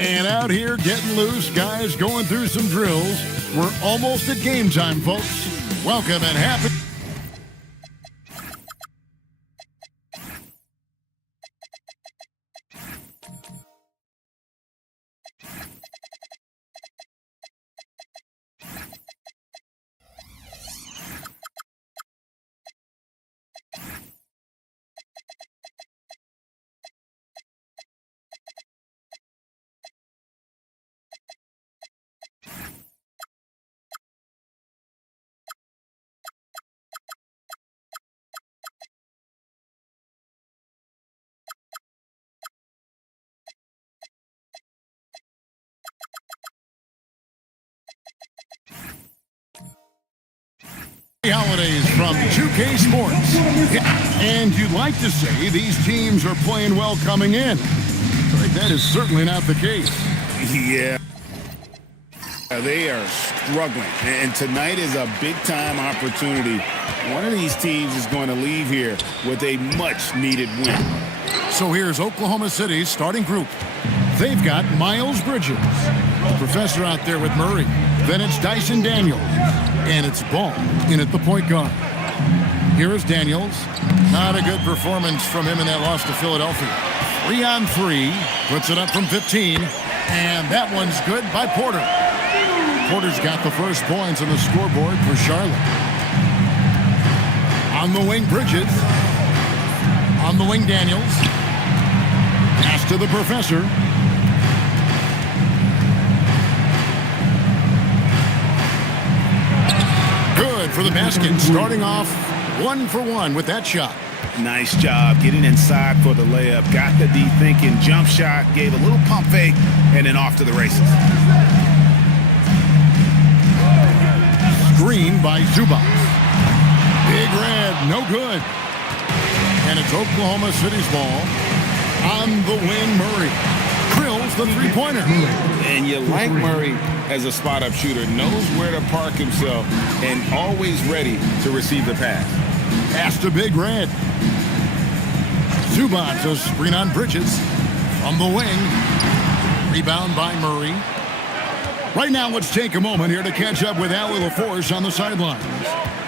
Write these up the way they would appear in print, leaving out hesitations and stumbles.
And out here getting loose, guys going through some drills. We're almost at game time, folks. Welcome and happy. Holidays from 2K Sports. And you'd like to say these teams are playing well coming in. But that is certainly not the case. Yeah. They are struggling. And tonight is a big-time opportunity. One of these teams is going to leave here with a much-needed win. So here's Oklahoma City's starting group. They've got Miles Bridges, Professor out there with Murray. Then it's Dyson Daniels. And it's Ball in at the point guard. Here is Daniels. Not a good performance from him in that loss to Philadelphia. 3-on-3. Puts it up from 15. And that one's good by Porter. Porter's got the first points on the scoreboard for Charlotte. On the wing, Bridges. On the wing, Daniels. Pass to the Professor. Good for the basket. Starting off 1 for 1 with that shot. Nice job getting inside for the layup. Got the D thinking. Jump shot. Gave a little pump fake. And then off to the races. Screen by Zubac. Big red. No good. And it's Oklahoma City's ball. On the wing, Murray. Drills the three-pointer. And you like Murray as a spot-up shooter. Knows where to park himself and always ready to receive the pass. Pass to Big Red. Zubac, a screen on Bridges. From the wing. Rebound by Murray. Right now, let's take a moment here to catch up with Allie LaForce on the sidelines.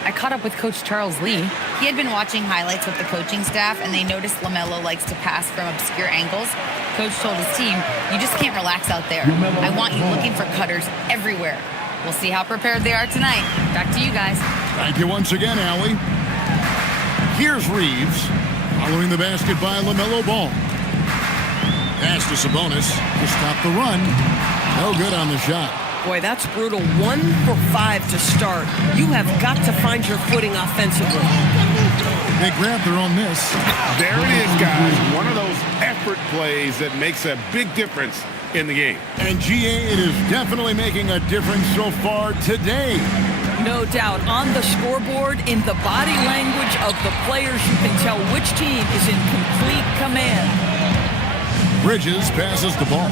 I caught up with Coach Charles Lee. He had been watching highlights with the coaching staff, and they noticed LaMelo likes to pass from obscure angles. Coach told his team, you just can't relax out there. I want you looking for cutters everywhere. We'll see how prepared they are tonight. Back to you guys. Thank you once again, Allie. Here's Reeves. Following the basket by LaMelo Ball. Pass to Sabonis to stop the run. No good on the shot. Boy, that's brutal. 1 for 5 to start. You have got to find your footing offensively. They grab their own miss. There it is, guys. One of those effort plays that makes a big difference in the game. And GA, it is definitely making a difference so far today. No doubt. On the scoreboard, in the body language of the players, you can tell which team is in complete command. Bridges passes the ball.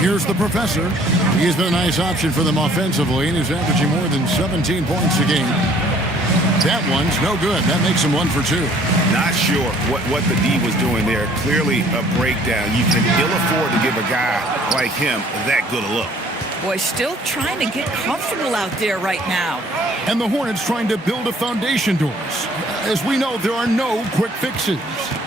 Here's the Professor. He's been a nice option for them offensively, and he's averaging more than 17 points a game. That one's no good. That makes him 1 for 2. Not sure what the D was doing there. Clearly a breakdown. You can ill afford to give a guy like him that good a look. Boy, still trying to get comfortable out there right now. And the Hornets trying to build a foundation to us. As we know, there are no quick fixes.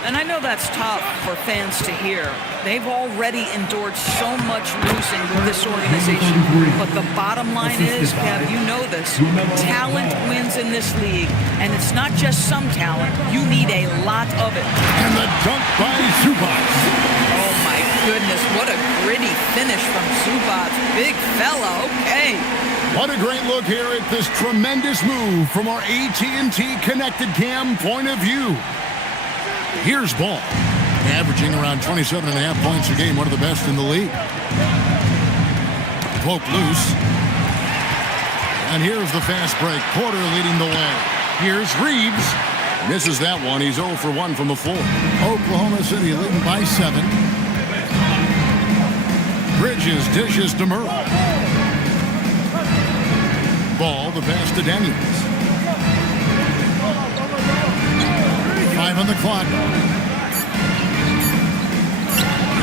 And I know that's tough for fans to hear. They've already endured so much losing with this organization. But the bottom line is, Kev, you know this, talent wins in this league. And it's not just some talent. You need a lot of it. And the dunk by Zubac. Oh, my goodness. What a gritty finish from Zubac. Big fella. Okay. What a great look here at this tremendous move from our AT&T Connected Cam point of view. Here's Ball, averaging around 27.5 points a game, one of the best in the league. Poke loose. And here's the fast break. Porter leading the way. Here's Reeves. Misses that one. He's 0 for 1 from the floor. Oklahoma City leading by 7. Bridges dishes to Murray. Ball, the pass to Daniels. 5 on the clock.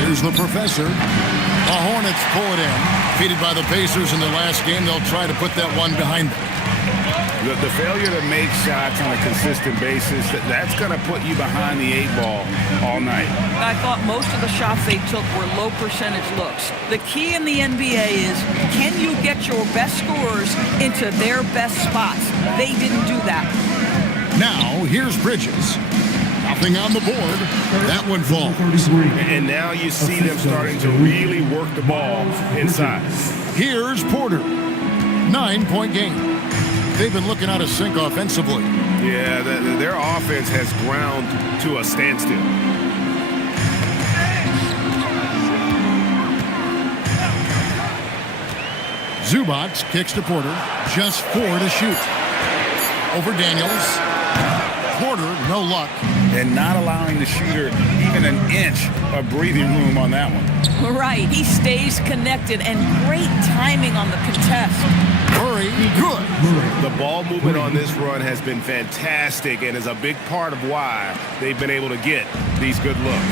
Here's the professor. The Hornets pull it in. Defeated by the Pacers in their last game, they'll try to put that one behind them. The failure to make shots on a consistent basis, that's going to put you behind the 8-ball all night. I thought most of the shots they took were low percentage looks. The key in the NBA is, can you get your best scorers into their best spots? They didn't do that. Now, here's Bridges. Nothing on the board. That one falls. And now you see them starting to really work the ball inside. Here's Porter. 9-point game. They've been looking out of sync offensively. Yeah, their offense has ground to a standstill. Zubac kicks to Porter. Just 4 to shoot. Over Daniels. Porter, no luck. And not allowing the shooter even an inch of breathing room on that one. Right. He stays connected, and great timing on the contest. Murray, good. The ball movement on this run has been fantastic and is a big part of why they've been able to get these good looks.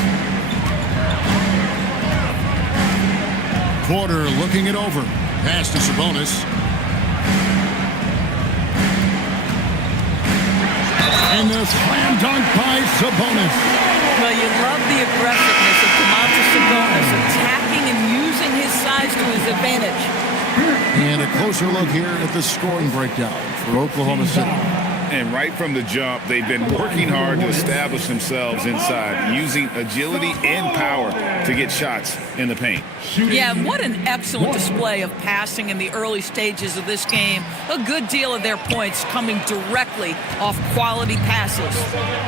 Porter looking it over. Pass to Sabonis. And the slam dunk by Sabonis. Well, you love the aggressiveness of Domantas Sabonis, attacking and using his size to his advantage. And a closer look here at the scoring breakdown for Oklahoma City. And right from the jump, they've been working hard to establish themselves inside, using agility and power to get shots in the paint. Yeah, and what an excellent display of passing in the early stages of this game. A good deal of their points coming directly off quality passes.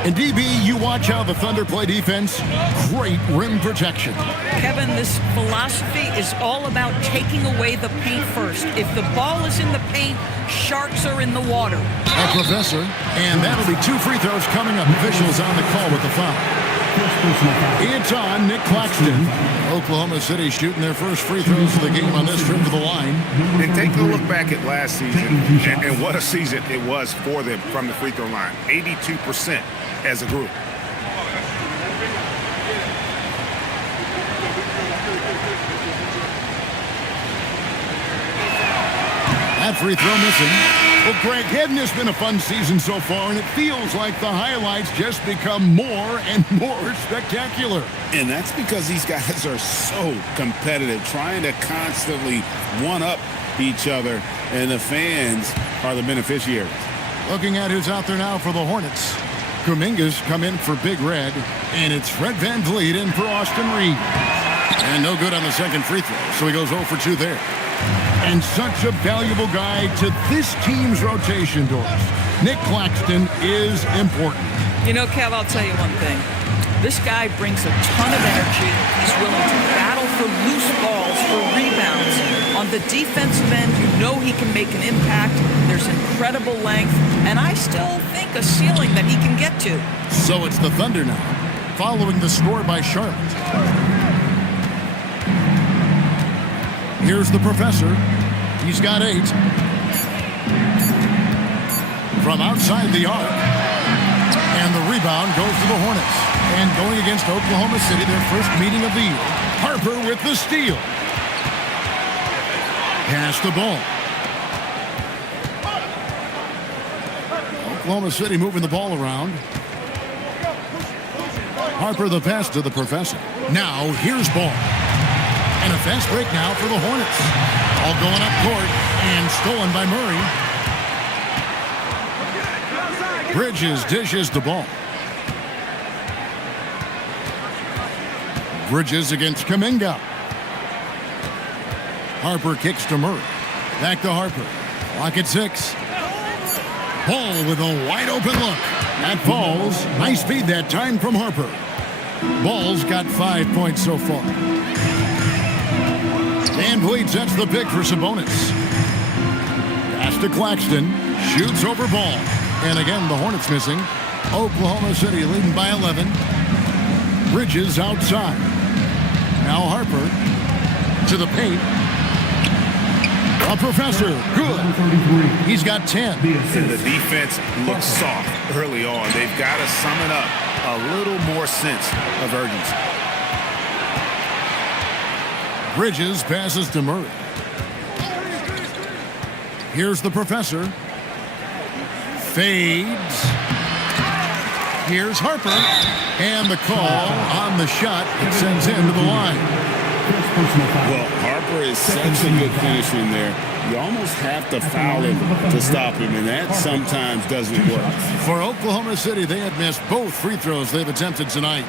And DB, you watch how the Thunder play defense. Great rim protection. Kevin, this philosophy is all about taking away the paint first. If the ball is in the paint, sharks are in the water. A professor, and that'll be 2 free throws coming up. Officials on the call with the foul. It's on Nick Claxton. Oklahoma City shooting their first free throws of the game on this trip to the line. And take a look back at last season, and what a season it was for them from the free throw line. 82% as a group. That free throw missing. Well, Greg, hadn't this been a fun season so far? And it feels like the highlights just become more and more spectacular. And that's because these guys are so competitive, trying to constantly one-up each other, and the fans are the beneficiaries. Looking at who's out there now for the Hornets. Kuminga's come in for Big Red, and it's Fred VanVleet in for Austin Reed. And no good on the second free throw, so he goes 0 for 2 there. And such a valuable guy to this team's rotation doors. Nick Claxton is important. You know, Kev, I'll tell you one thing. This guy brings a ton of energy. He's willing to battle for loose balls, for rebounds. On the defensive end, you know he can make an impact. There's incredible length, and I still think a ceiling that he can get to. So it's the Thunder now, following the score by Charlotte. Here's the professor. He's got 8. From outside the arc. And the rebound goes to the Hornets. And going against Oklahoma City, their first meeting of the year. Harper with the steal. Pass the ball. Oklahoma City moving the ball around. Harper the pass to the professor. Now here's ball. And a fast break now for the Hornets. All going up court and stolen by Murray. Bridges dishes the ball. Bridges against Kuminga. Harper kicks to Murray. Back to Harper. Clock at 6. Ball with a wide open look. That falls. Nice feed that time from Harper. Ball's got 5 points so far. VanVleet sets the pick for Sabonis. Pass to Claxton. Shoots over Ball. And again, the Hornets missing. Oklahoma City leading by 11. Bridges outside. Now Harper to the paint. A professor. Good. He's got 10. And the defense looks soft early on. They've got to summon up a little more sense of urgency. Bridges passes to Murray. Here's the professor. Fades. Here's Harper. And the call on the shot. It sends him to the line. Well, Harper is such a good finisher in there. You almost have to foul him to stop him, and that sometimes doesn't work. For Oklahoma City, they have missed both free throws they've attempted tonight.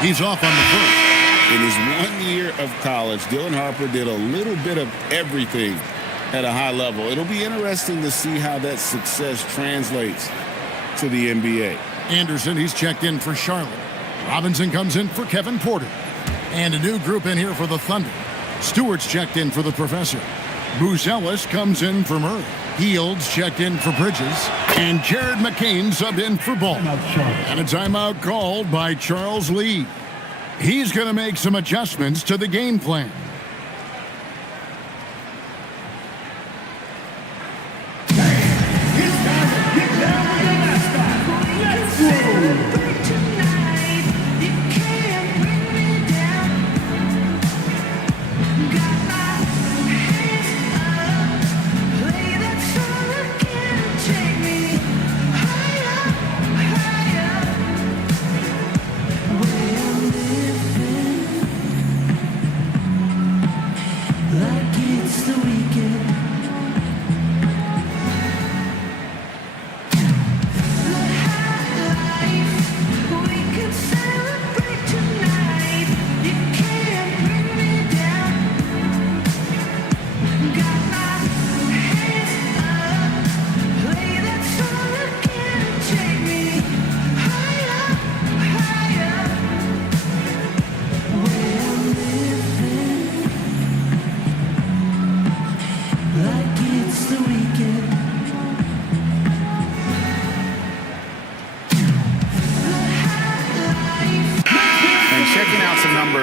He's off on the first. In his 1 year of college, Dylan Harper did a little bit of everything at a high level. It'll be interesting to see how that success translates to the NBA. Anderson, he's checked in for Charlotte. Robinson comes in for Kevin Porter. And a new group in here for the Thunder. Stewart's checked in for the professor. Buzelis comes in for Murray. Fields checked in for Bridges. And Jared McCain subbed in for Ball. And a timeout called by Charles Lee. He's going to make some adjustments to the game plan.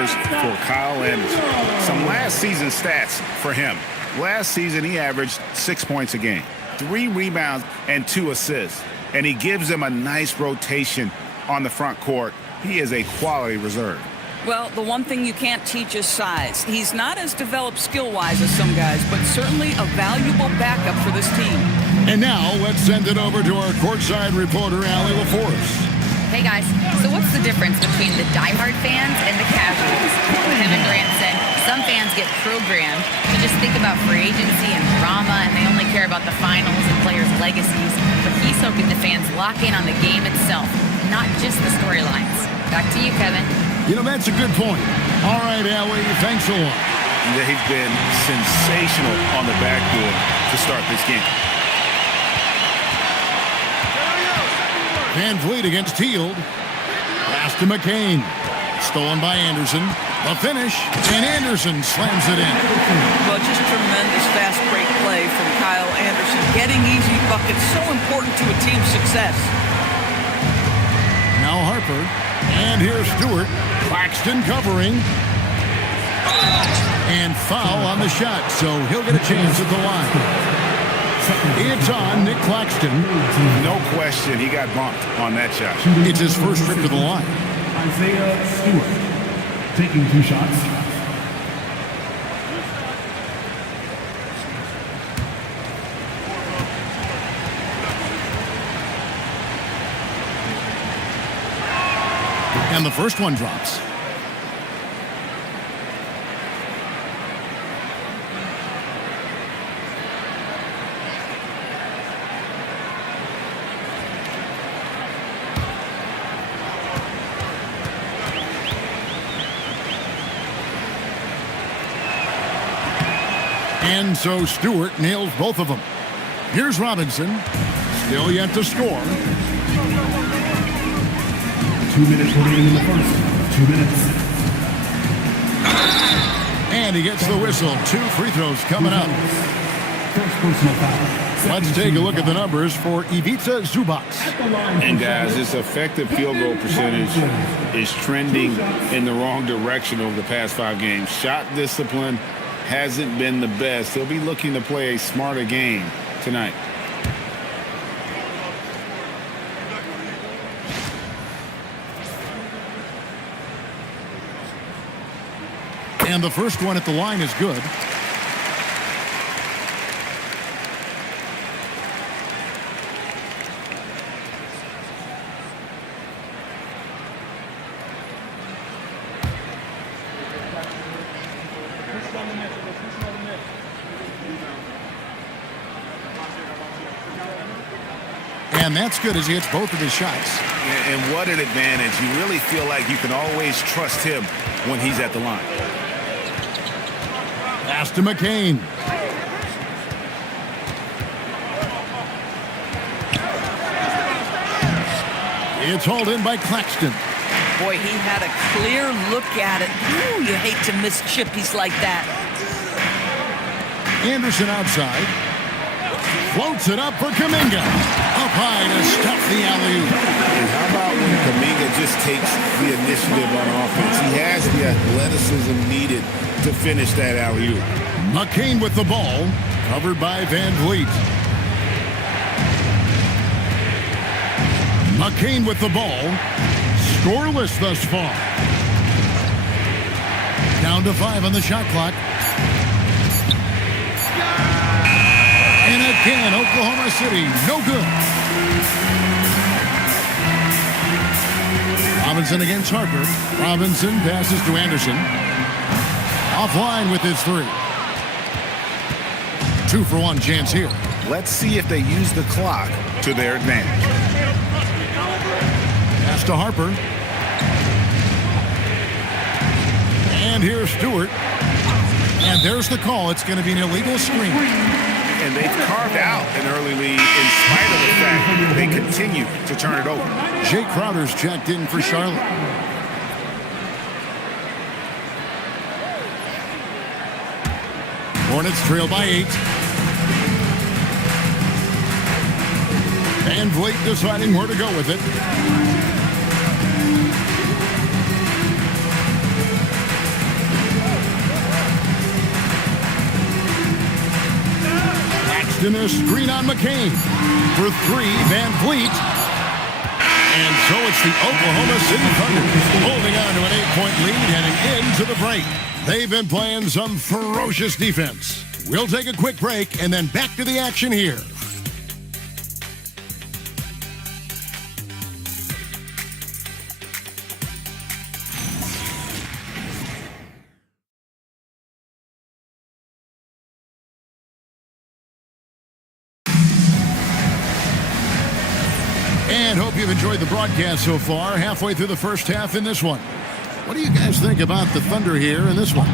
For Kyle Anderson. Some last season stats for him. Last season, he averaged 6 points a game, 3 rebounds, and 2 assists. And he gives them a nice rotation on the front court. He is a quality reserve. Well, the one thing you can't teach is size. He's not as developed skill-wise as some guys, but certainly a valuable backup for this team. And now, let's send it over to our courtside reporter, Allie LaForce. Hey guys, so what's the difference between the diehard fans and the casuals? Kevin Durant said some fans get programmed to just think about free agency and drama, and they only care about the finals and players' legacies. But he's hoping the fans lock in on the game itself, not just the storylines. Back to you, Kevin. You know, that's a good point. All right, Allie, thanks a lot. They've been sensational on the backboard to start this game. Van Vliet against Hield. Pass to McCain. Stolen by Anderson. The finish, and Anderson slams it in. Well, just tremendous fast break play from Kyle Anderson. Getting easy buckets, so important to a team's success. Now Harper. And here's Stewart. Claxton covering. And foul on the shot, so he'll get a chance at the line. It's on Nick Claxton. No question, he got bumped on that shot. It's his first trip to the line. Isaiah Stewart taking 2 shots. And the first one drops. And so Stewart nails both of them. Here's Robinson. Still yet to score. 2 minutes remaining in the first. 2 minutes. And he gets the whistle. 2 free throws coming up. First personal foul. Let's take a look at the numbers for Ivica Zubac. And guys, this effective field goal percentage is trending in the wrong direction over the past 5 games. Shot discipline hasn't been the best. He'll be looking to play a smarter game tonight. And the first one at the line is good. And that's good as he hits both of his shots. And what an advantage. You really feel like you can always trust him when he's at the line. Pass to McCain. It's hauled in by Claxton. Boy, he had a clear look at it. Ooh, you hate to miss chippies like that. Anderson outside. Floats it up for Kuminga. Up high to stuff the alley-oop. And how about when Kuminga just takes the initiative on offense? He has the athleticism needed to finish that alley-oop. McCain with the ball, covered by Van Vliet. McCain with the ball, scoreless thus far. Down to 5 on the shot clock. And again, Oklahoma City, no good. Robinson against Harper. Robinson passes to Anderson. Offline with his 3. 2-for-1 chance here. Let's see if they use the clock to their advantage. Pass to Harper. And here's Stewart. And there's the call. It's going to be an illegal screen. And they've carved out an early lead in spite of the fact they continue to turn it over. Jay Crowder's checked in for Charlotte. Hornets trail by 8. Van Vliet deciding where to go with it. Paxton a screen on McCain. For 3, Van Vliet. And so it's the Oklahoma City Thunder holding on to an 8-point lead heading into the break. They've been playing some ferocious defense. We'll take a quick break and then back to the action here. And hope you've enjoyed the broadcast so far. Halfway through the first half in this one. What do you guys think about the Thunder here in this one?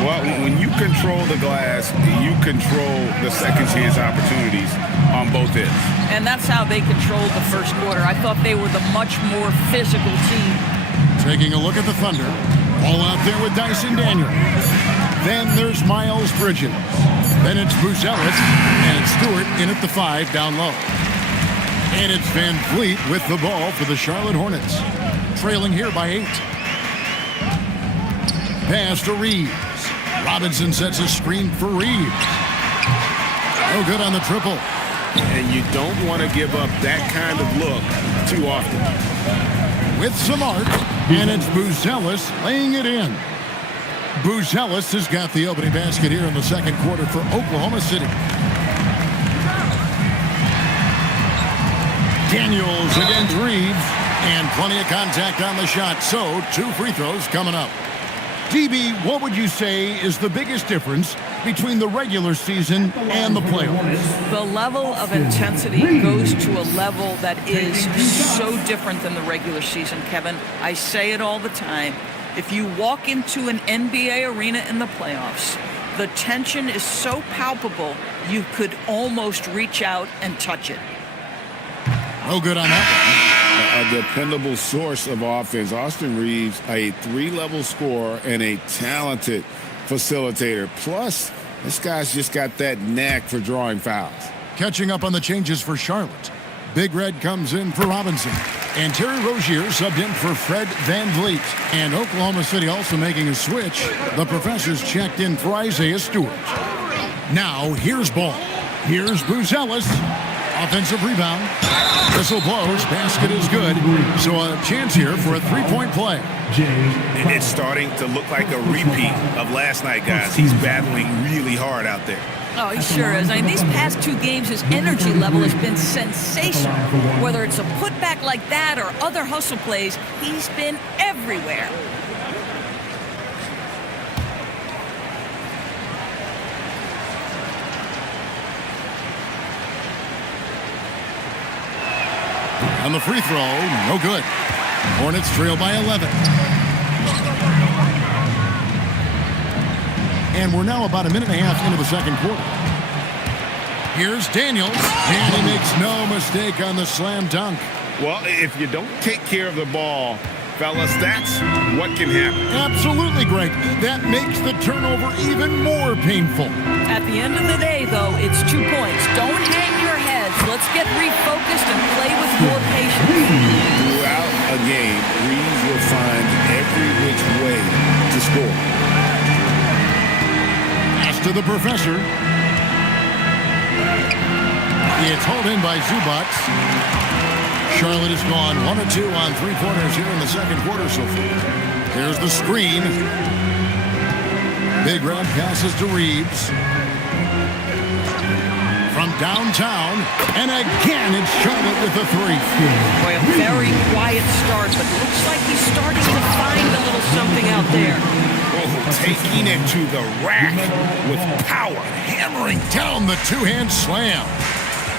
Well, when you control the glass, you control the second chance opportunities on both ends. And that's how they controlled the first quarter. I thought they were the much more physical team. Taking a look at the Thunder. Ball out there with Dyson Daniel. Then there's Miles Bridges. Then it's Buzelis and Stewart in at the 5 down low. And it's Van Vliet with the ball for the Charlotte Hornets. Trailing here by 8. Pass to Reeves. Robinson sets a screen for Reeves. No good on the triple. And you don't want to give up that kind of look too often. With some art, and it's Buzelis laying it in. Buzelis has got the opening basket here in the second quarter for Oklahoma City. Daniels against Reeves, and plenty of contact on the shot, so 2 free throws coming up. DB, what would you say is the biggest difference between the regular season and the playoffs? The level of intensity goes to a level that is so different than the regular season, Kevin. I say it all the time. If you walk into an NBA arena in the playoffs, the tension is so palpable you could almost reach out and touch it. No good on that one. A dependable source of offense. Austin Reeves, a 3-level scorer and a talented facilitator. Plus, This guy's just got that knack for drawing fouls. Catching up on the changes for Charlotte. Big Red comes in for Robinson. And Terry Rozier subbed in for Fred VanVleet. And Oklahoma City also making a switch. The professors checked in for Isaiah Stewart. Now, here's Ball. Here's Bruce Ellis. Offensive rebound. Whistle blows. Basket is good. So a chance here for a three-point play. It's starting to look like a repeat of last night, guys. He's battling really hard out there. Oh, he sure is. I mean, these past 2 games, his energy level has been sensational. Whether it's a putback like that or other hustle plays, he's been everywhere. On the free throw, no good. Hornets trail by 11. And we're now about a minute and a half into the second quarter. Here's Daniels, and he makes no mistake on the slam dunk. Well, if you don't take care of the ball, fellas, that's what can happen. Absolutely, Greg. That makes the turnover even more painful. At the end of the day, though, it's 2 points. Don't hang your heads. Let's get refocused and play with more patience. Throughout a game, Reeves will find every which way to score. Pass to the professor. It's hauled in by Zubac. Charlotte has gone 1 of 2 on three-pointers here in the second quarter so far. There's the screen. Big Red passes to Reeves. From downtown, and again it's Charlotte with a 3. Boy, a very quiet start, but looks like he's starting to find a little something out there. Oh, taking it to the rack with power, hammering Down the two-hand slam.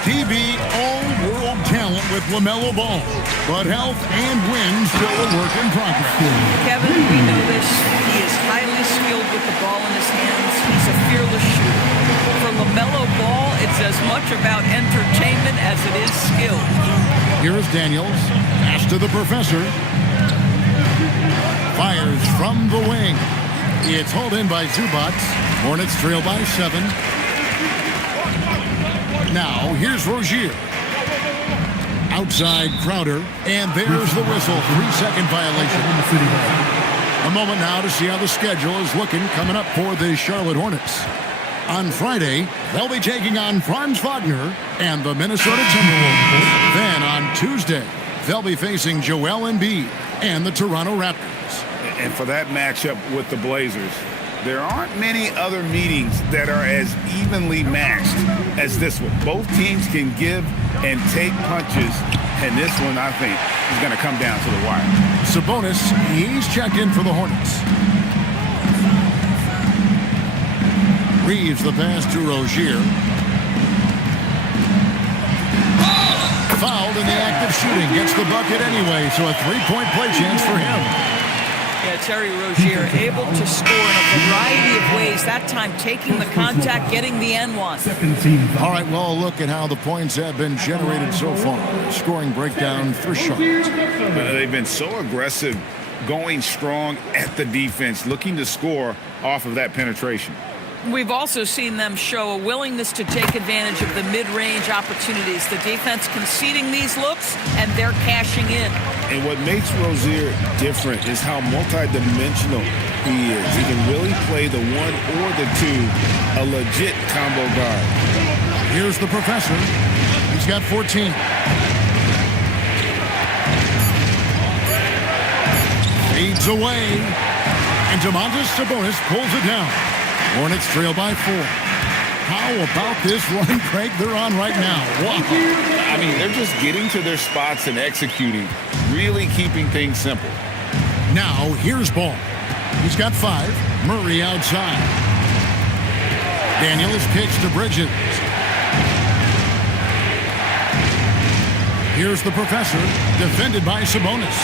DB all-world talent with LaMelo Ball, but health and win still a work in progress. Kevin, we know this. He is highly skilled with the ball in his hands. He's a fearless shooter. For LaMelo Ball, it's as much about entertainment as it is skill. Here's Daniels. Pass to the professor. Fires from the wing. It's hauled in by Zubac. Hornets trail by 7. Now, here's Rozier. Outside Crowder. And there's the whistle. 3-second violation. A moment now to see how the schedule is looking coming up for the Charlotte Hornets. On Friday, they'll be taking on Franz Wagner and the Minnesota Timberwolves. Then on Tuesday, they'll be facing Joel Embiid and the Toronto Raptors. And for that matchup with the Blazers, there aren't many other meetings that are as evenly matched as this one. Both teams can give and take punches, and this one, I think, is going to come down to the wire. Sabonis, he's checked in for the Hornets. Reeves the pass to Rozier. Fouled in the act of shooting. Gets the bucket anyway, so a three-point play chance for him. Yeah, Terry Rozier able to score in a variety of ways. That time taking the contact, getting the N1. All right, well, look at how the points have been generated so far. Scoring breakdown for Charlotte. They've been so aggressive, going strong at the defense, looking to score off of that penetration. We've also seen them show a willingness to take advantage of the mid-range opportunities. The defense conceding these looks, and they're cashing in. And what makes Rozier different is how multidimensional he is. He can really play the 1 or the 2, a legit combo guard. Here's the professor. He's got 14. Fades away. And Domantas Sabonis pulls it down. Hornets trail by 4. How about this run, Craig, they're on right now? Wow. I mean, they're just getting to their spots and executing, really keeping things simple. Now, here's Ball. He's got 5. Murray outside. Daniels kicks to Bridges. Here's the professor, defended by Sabonis.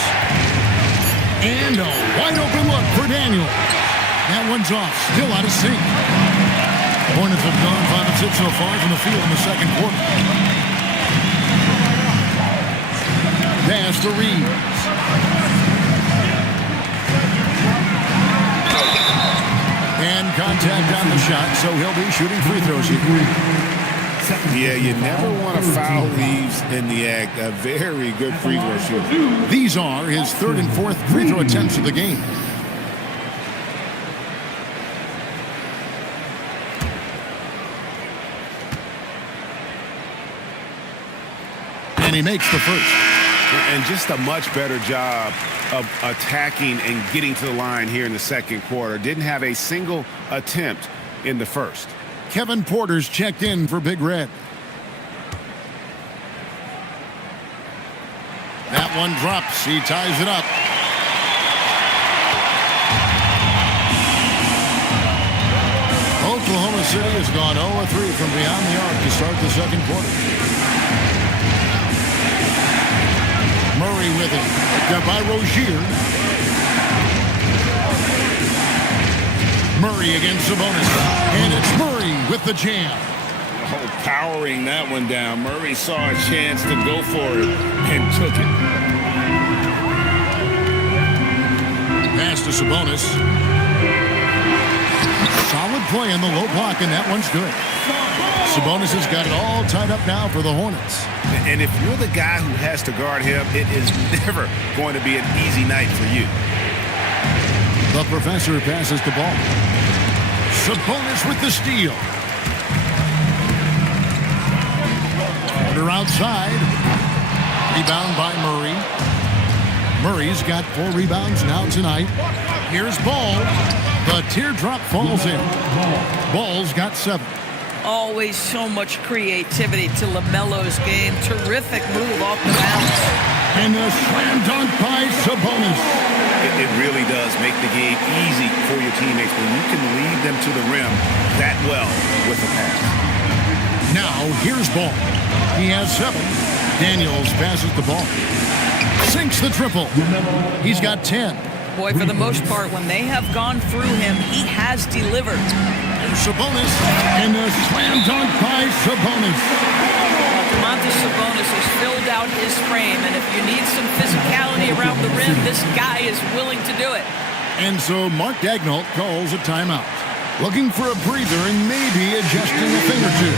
And a wide open look for Daniels. That one's off, still out of sync. Hornets have gone 5 of 6 so far from the field in the second quarter. Pass to Reeves. And contact on the shot, so he'll be shooting free throws here. Yeah, you never want to foul leaves in the act. A very good free throw shooter. These are his third and fourth free throw attempts of the game. And he makes the first. And just a much better job of attacking and getting to the line here in the second quarter. Didn't have a single attempt in the first. Kevin Porter's checked in for Big Red. That one drops. He ties it up. Oklahoma City has gone 0-3 from beyond the arc to start the second quarter. Murray with it. Picked up by Rozier. Murray against Sabonis. And it's Murray with the jam. Oh, powering that one down. Murray saw a chance to go for it and took it. Pass to Sabonis. Solid play in the low block, and that one's good. Sabonis has got it all tied up now for the Hornets. And if you're the guy who has to guard him, it is never going to be an easy night for you. The professor passes the ball. Sabonis with the steal. Porter outside. Rebound by Murray. Murray's got 4 rebounds now tonight. Here's Ball. The teardrop falls in. Ball's got 7. Always so much creativity to LaMelo's game. Terrific move off the bounce. And a slam dunk by Sabonis. It really does make the game easy for your teammates when you can lead them to the rim that well with a pass. Now, here's Ball. He has 7. Daniels passes the ball. Sinks the triple. He's got 10. Boy, for the most part, when they have gone through him, he has delivered. Sabonis, and a slam dunk by Sabonis. Domantas Sabonis has filled out his frame, and if you need some physicality around the rim, this guy is willing to do it. And so Mark Daigneault calls a timeout, looking for a breather and maybe adjusting a thing or two.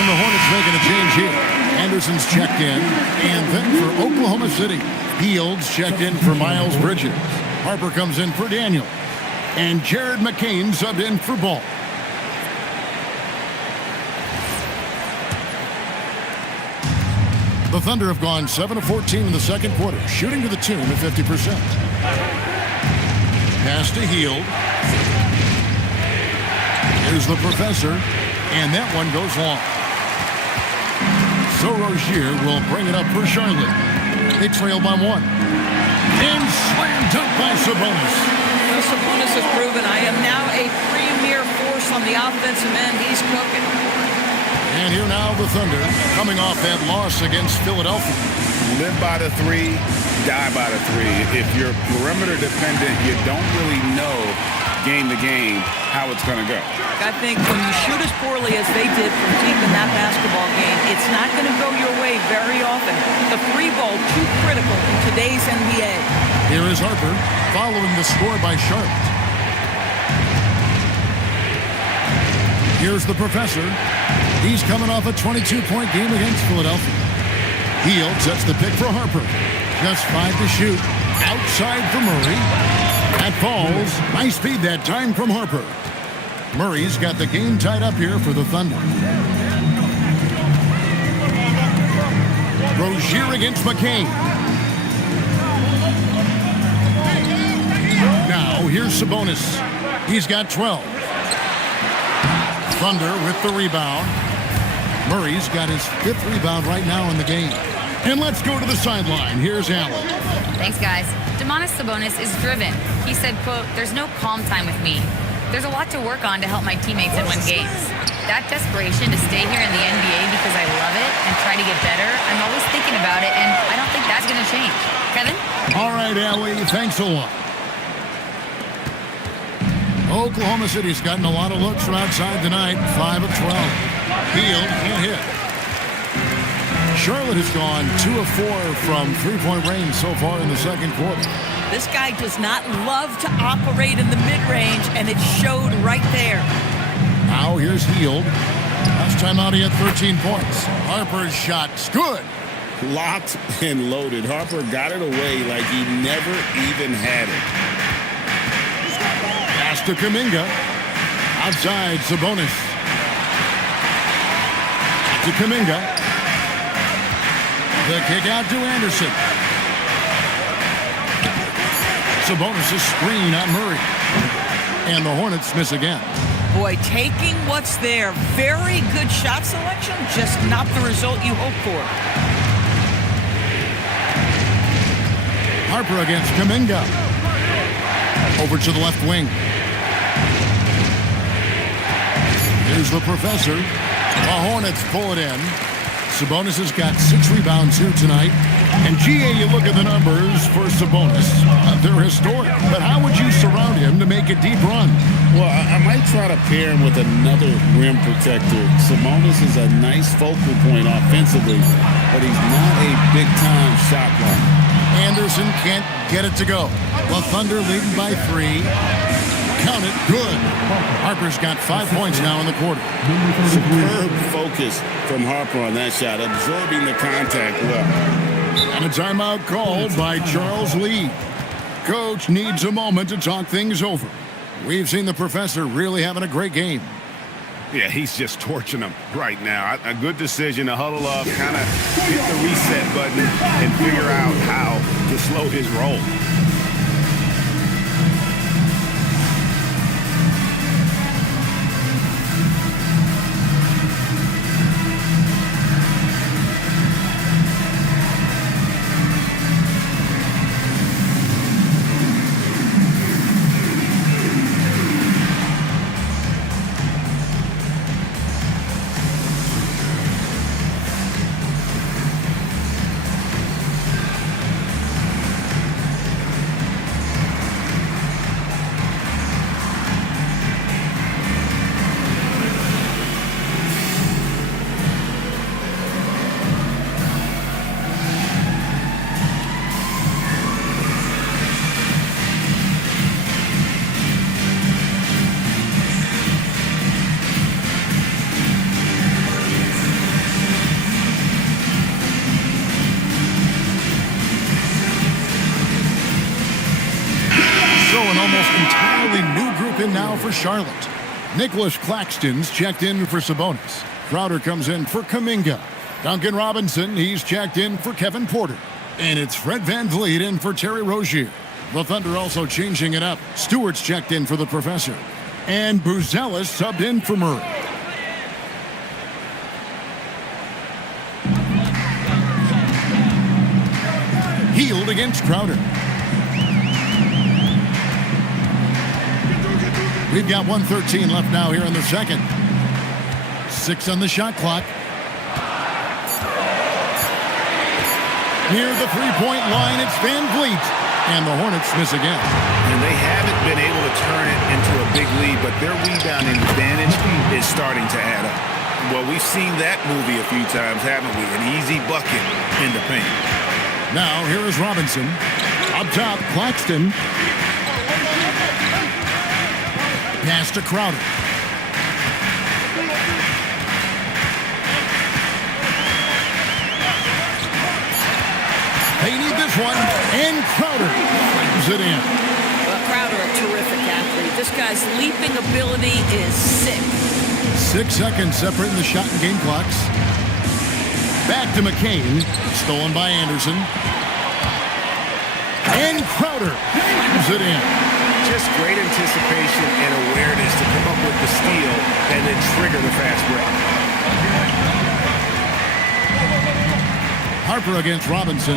The Hornets making a change here. Anderson's checked in. And then for Oklahoma City, Fields checked in for Miles Bridges. Harper comes in for Daniel. And Jared McCain subbed in for Ball. The Thunder have gone 7 of 14 in the second quarter, shooting to the tune of 50%. Pass to Hield. Here's the professor, and that one goes long. So Rozier will bring it up for Charlotte. They trail by 1. And slam dunk by Sabonis. Well, Sabonis has proven I am now a premier force on the offensive end. He's cooking. And here now the Thunder, coming off that loss against Philadelphia. Live by the 3, die by the 3. If you're perimeter dependent, you don't really know game to game how it's going to go. I think when you shoot as poorly as they did from deep in that basketball game, it's not going to go your way very often. The 3 ball too critical in today's NBA. Here is Harper following the score by Charlotte. Here's the professor. He's coming off a 22-point game against Philadelphia. Hield sets the pick for Harper. Just 5 to shoot. Outside for Murray. That falls. Nice feed that time from Harper. Murray's got the game tied up here for the Thunder. Rozier against McCain. Now here's Sabonis. He's got 12. Thunder with the rebound. Murray's got his 5th rebound right now in the game. And let's go to the sideline. Here's Allen. Thanks, guys. Domantas Sabonis is driven. He said, quote, "There's no calm time with me. There's a lot to work on to help my teammates and win games. That desperation to stay here in the NBA because I love it and try to get better, I'm always thinking about it, and I don't think that's going to change." Kevin? All right, Allie, thanks a lot. Oklahoma City's gotten a lot of looks from outside tonight, 5 of 12. Hield can't hit. Charlotte has gone 2 of 4 from three-point range so far in the second quarter. This guy does not love to operate in the mid-range, and it showed right there. Now here's Hield. Last time out he had 13 points. Harper's shot's good. Locked and loaded. Harper got it away like he never even had it. Pass to Kuminga. Outside, Sabonis. To Kuminga. The kick out to Anderson. Sabonis' screen on Murray. And the Hornets miss again. Boy, taking what's there. Very good shot selection, just not the result you hope for. Harper against Kuminga. Over to the left wing. Here's the professor. The Hornets pull it in. Sabonis has got 6 rebounds here tonight. And GA, you look at the numbers for Sabonis. They're historic. But how would you surround him to make a deep run? Well, I might try to pair him with another rim protector. Sabonis is a nice focal point offensively, but he's not a big-time shot blocker. Anderson can't get it to go. The Thunder leading by 3. Count it, good. Harper's got 5 points now in the quarter. Superb focus from Harper on that shot, absorbing the contact well. And a timeout called by Charles Lee. Coach needs a moment to talk things over. We've seen the professor really having a great game. Yeah, he's just torching them right now. A good decision to huddle up, kind of hit the reset button and figure out how to slow his roll. Now for Charlotte. Nicholas Claxton's checked in for Sabonis. Crowder comes in for Kuminga. Duncan Robinson, he's checked in for Kevin Porter. And it's Fred VanVleet in for Terry Rozier. The Thunder also changing it up. Stewart's checked in for the professor. And Buzelis subbed in for Murray. Hield against Crowder. We've got 1:13 left now here in the second. 6 on the shot clock. Near the three-point line, it's VanVleet. And the Hornets miss again. And they haven't been able to turn it into a big lead, but their rebounding advantage is starting to add up. Well, we've seen that movie a few times, haven't we? An easy bucket in the paint. Now, here is Robinson. Up top, Claxton. Pass to Crowder. They need this one, and Crowder slams it in. Well, Crowder what a terrific athlete. This guy's leaping ability is sick. 6 seconds separating the shot and game clocks. Back to McCain. Stolen by Anderson. And Crowder slams it in. Just great anticipation and awareness to come up with the steal and then trigger the fast break. Harper against Robinson.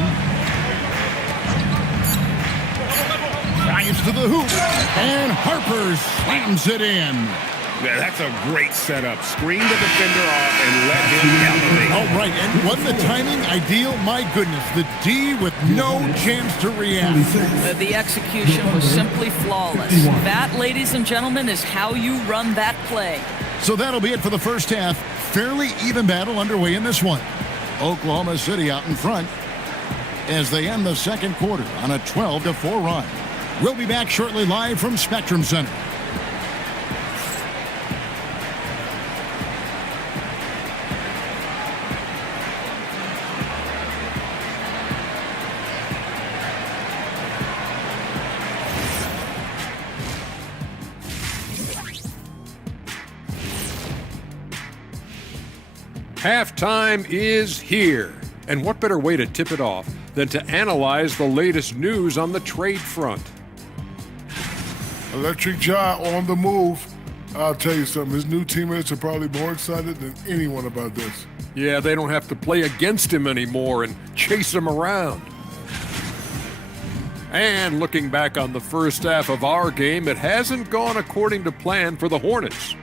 Drives to the hoop. And Harper slams it in. Yeah, that's a great setup. Screen the defender off and let him elevate. All right, and wasn't the timing ideal? My goodness, the D with no chance to react. The execution was simply flawless. That, ladies and gentlemen, is how you run that play. So that'll be it for the first half. Fairly even battle underway in this one. Oklahoma City out in front as they end the second quarter on a 12-4 run. We'll be back shortly live from Spectrum Center. Halftime is here. And what better way to tip it off than to analyze the latest news on the trade front? Electric Ja on the move. I'll tell you something, his new teammates are probably more excited than anyone about this. Yeah, they don't have to play against him anymore and chase him around. And looking back on the first half of our game, it hasn't gone according to plan for the Hornets.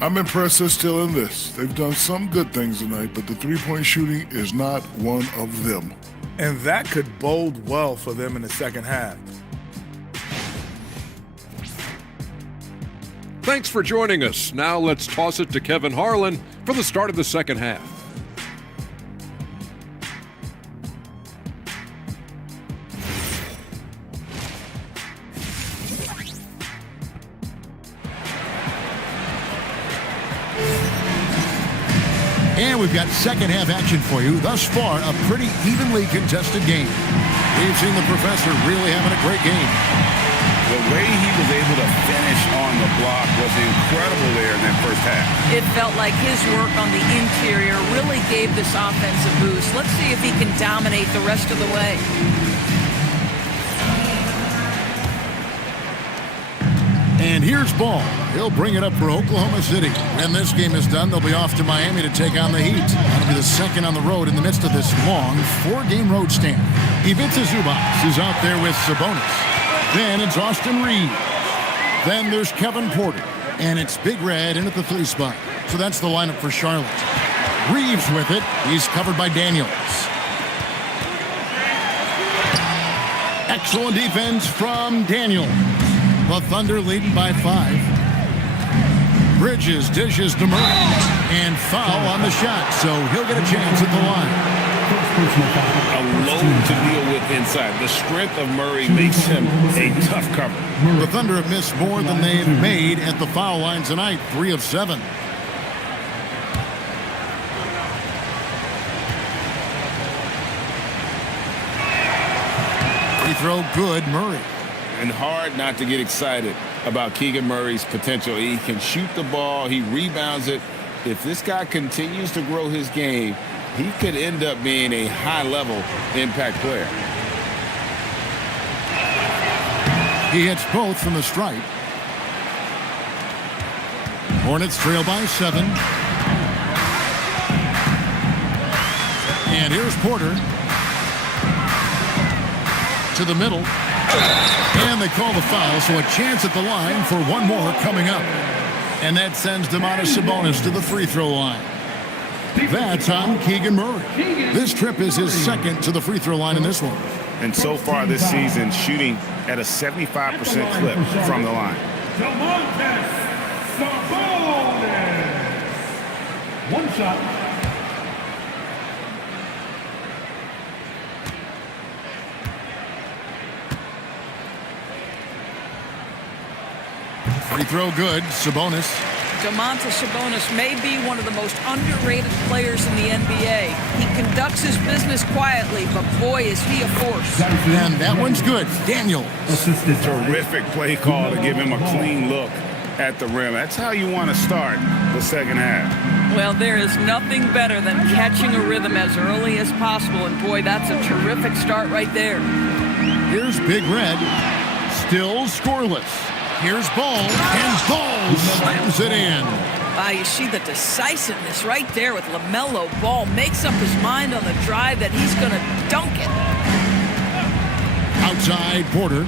I'm impressed they're still in this. They've done some good things tonight, but the three-point shooting is not one of them. And that could bode well for them in the second half. Thanks for joining us. Now let's toss it to Kevin Harlan for the start of the second half. And we've got second half action for you. Thus far, a pretty evenly contested game. We've seen the professor really having a great game. The way he was able to finish on the block was incredible there in that first half. It felt like his work on the interior really gave this offense a boost. Let's see if he can dominate the rest of the way. And here's Ball. He'll bring it up for Oklahoma City. When this game is done, they'll be off to Miami to take on the Heat. That'll be the second on the road in the midst of this long 4-game road stand. Ivica Zubac is out there with Sabonis. Then it's Austin Reeves. Then there's Kevin Porter. And it's Big Red in at the 3 spot. So that's the lineup for Charlotte. Reeves with it. He's covered by Daniels. Excellent defense from Daniels. The Thunder leading by 5. Bridges dishes to Murray. And foul on the shot, so he'll get a chance at the line. A load to deal with inside. The strength of Murray makes him a tough cover. The Thunder have missed more than they've made at the foul line tonight, 3 of 7. Free throw good, Murray. And hard not to get excited about Keegan Murray's potential. He can shoot the ball. He rebounds it. If this guy continues to grow his game, he could end up being a high-level impact player. He hits both from the stripe. Hornets trail by 7. And here's Porter. To the middle. And they call the foul, so a chance at the line for one more coming up. And that sends Domantas Sabonis to the free throw line. That's on Keegan Murray. This trip is his second to the free throw line in this one. And so far this season, shooting at a 75% clip from the line. Domantas Sabonis. One shot. Free throw good. Sabonis Domantas Sabonis may be one of the most underrated players in the NBA. He conducts his business quietly, but boy, is he a force. And that one's good. Daniel. Assisted. Terrific play call to give him a clean look at the rim. That's how you want to start the second half. Well, there is nothing better than catching a rhythm as early as possible, and boy, that's a terrific start right there. Here's Big Red. Still scoreless. Here's Ball, and Ball slams it in. Wow, you see the decisiveness right there with LaMelo Ball. Makes up his mind on the drive that he's going to dunk it. Outside Porter.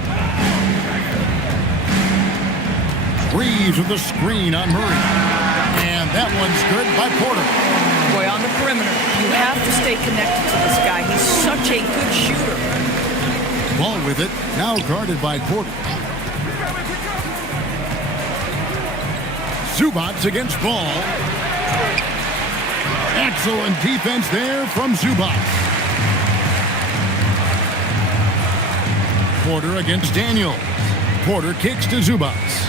Reeves with the screen on Murray. And that one's good by Porter. Boy, on the perimeter, you have to stay connected to this guy. He's such a good shooter. Ball with it, now guarded by Porter. Zubats against Ball. Excellent defense there from Zubats. Porter against Daniel. Porter kicks to Zubats.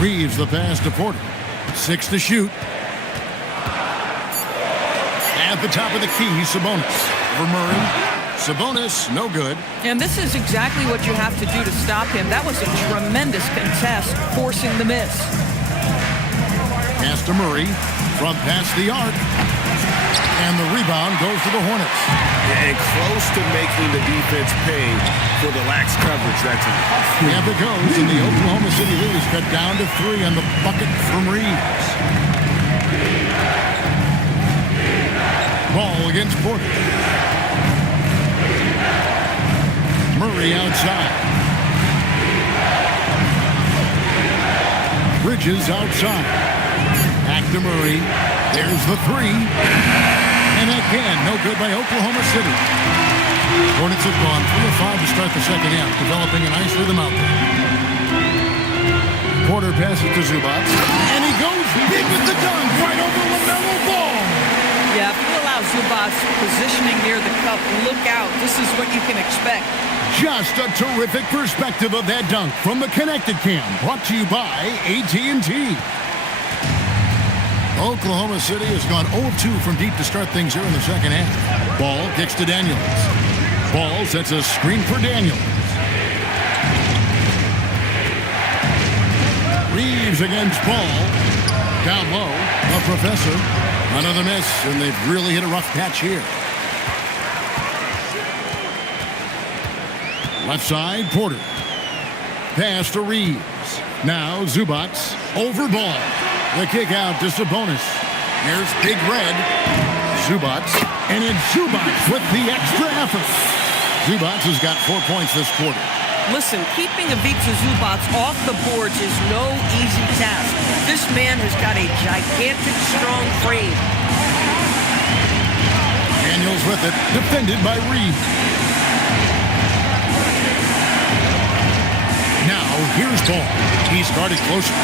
Reeves the pass to Porter. 6 to shoot. At the top of the key, Sabonis. For Murray. Sabonis, no good. And this is exactly what you have to do to stop him. That was a tremendous contest, forcing the miss. Pass to Murray from past the arc. And the rebound goes to the Hornets. And close to making the defense pay for the lax coverage that time. And it goes, and the Oklahoma City Leaders cut down to 3 on the bucket from Reeves. Ball against Porter. Murray outside. Bridges outside. Back to Murray. There's the 3. And again, no good by Oklahoma City. Hornets have gone 3 of 5 to start the second half, developing a nice rhythm out there. Porter passes to Zubats. And he goes big with the dunk right over LaMelo Ball. Yeah, if you allow Zubats positioning near the cup, look out. This is what you can expect. Just a terrific perspective of that dunk from the Connected Cam, brought to you by AT&T. Oklahoma City has gone 0-2 from deep to start things here in the second half. Ball kicks to Daniels. Ball sets a screen for Daniels. Reeves against Ball. Down low, the Professor. Another miss, and they've really hit a rough patch here. Left side, Porter. Pass to Reeves. Now Zubats over Ball. The kick out to Sabonis. Here's Big Red. Zubats. And it's Zubats with the extra effort. Zubats has got 4 points this quarter. Listen, keeping Ivica Zubats off the boards is no easy task. This man has got a gigantic, strong frame. Daniels with it. Defended by Reeves. Now, here's Ball. He's guarded closer.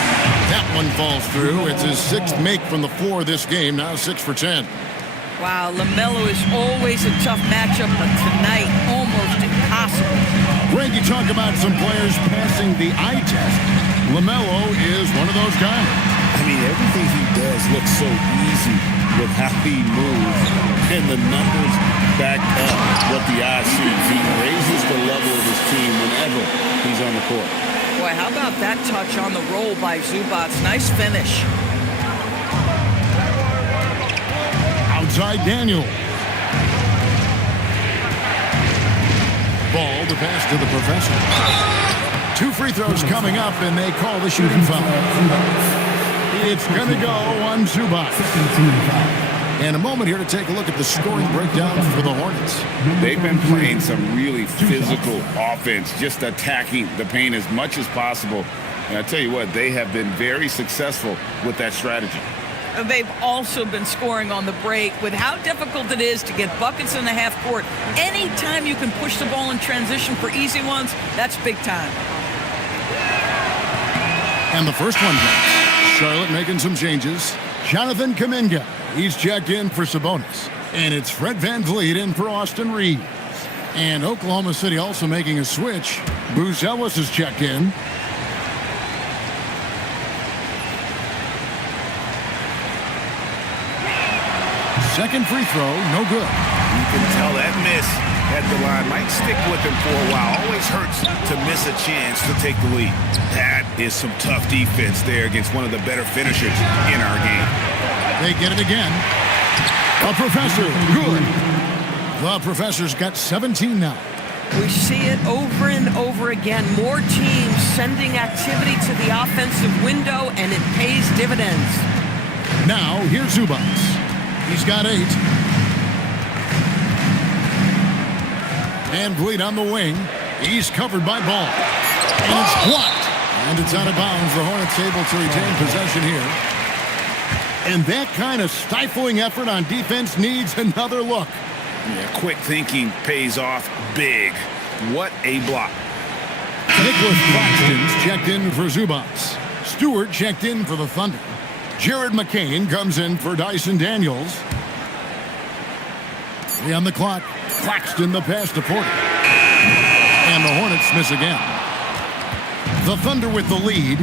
That one falls through. It's his 6th make from the floor this game. Now 6 for 10. Wow, LaMelo is always a tough matchup, but tonight, almost impossible. Greg, you talk about some players passing the eye test. LaMelo is one of those guys. I mean, everything he does looks so easy with how he moves. And the numbers back up what the eye sees. He raises the level of his team whenever he's on the court. Boy, how about that touch on the roll by Zubats? Nice finish. Outside Daniel. Ball to pass to the Professor. 2 free throws coming up, and they call the shooting foul. It's going to go on Zubats. And a moment here to take a look at the scoring breakdown for the Hornets. They've been playing some really physical offense, just attacking the paint as much as possible. And I tell you what, they have been very successful with that strategy. They've also been scoring on the break. With how difficult it is to get buckets in the half court, anytime you can push the ball in transition for easy ones, that's big time. And the first one goes. Charlotte making some changes. Jonathan Kuminga, he's checked in for Sabonis. And it's Fred VanVleet in for Austin Reeves. And Oklahoma City also making a switch. Bruce Ellis is checked in. Second free throw, no good. You can tell that miss at the line might stick with him for a while. Always hurts to miss a chance to take the lead. That is some tough defense there against one of the better finishers in our game. They get it again. A professor, good. The professor's got 17 now. We see it over and over again. More teams sending activity to the offensive window, and it pays dividends. Now, here's Zubats. He's got 8. Van Vliet on the wing. He's covered by Ball. And it's blocked. And it's out of bounds. The Hornets able to retain possession here. And that kind of stifling effort on defense needs another look. Yeah, quick thinking pays off big. What a block. Nicholas Claxton's checked in for Zubats. Stewart checked in for the Thunder. Jared McCain comes in for Dyson Daniels. 3 on the clock. Claxton the pass to Porter. And the Hornets miss again. The Thunder with the lead.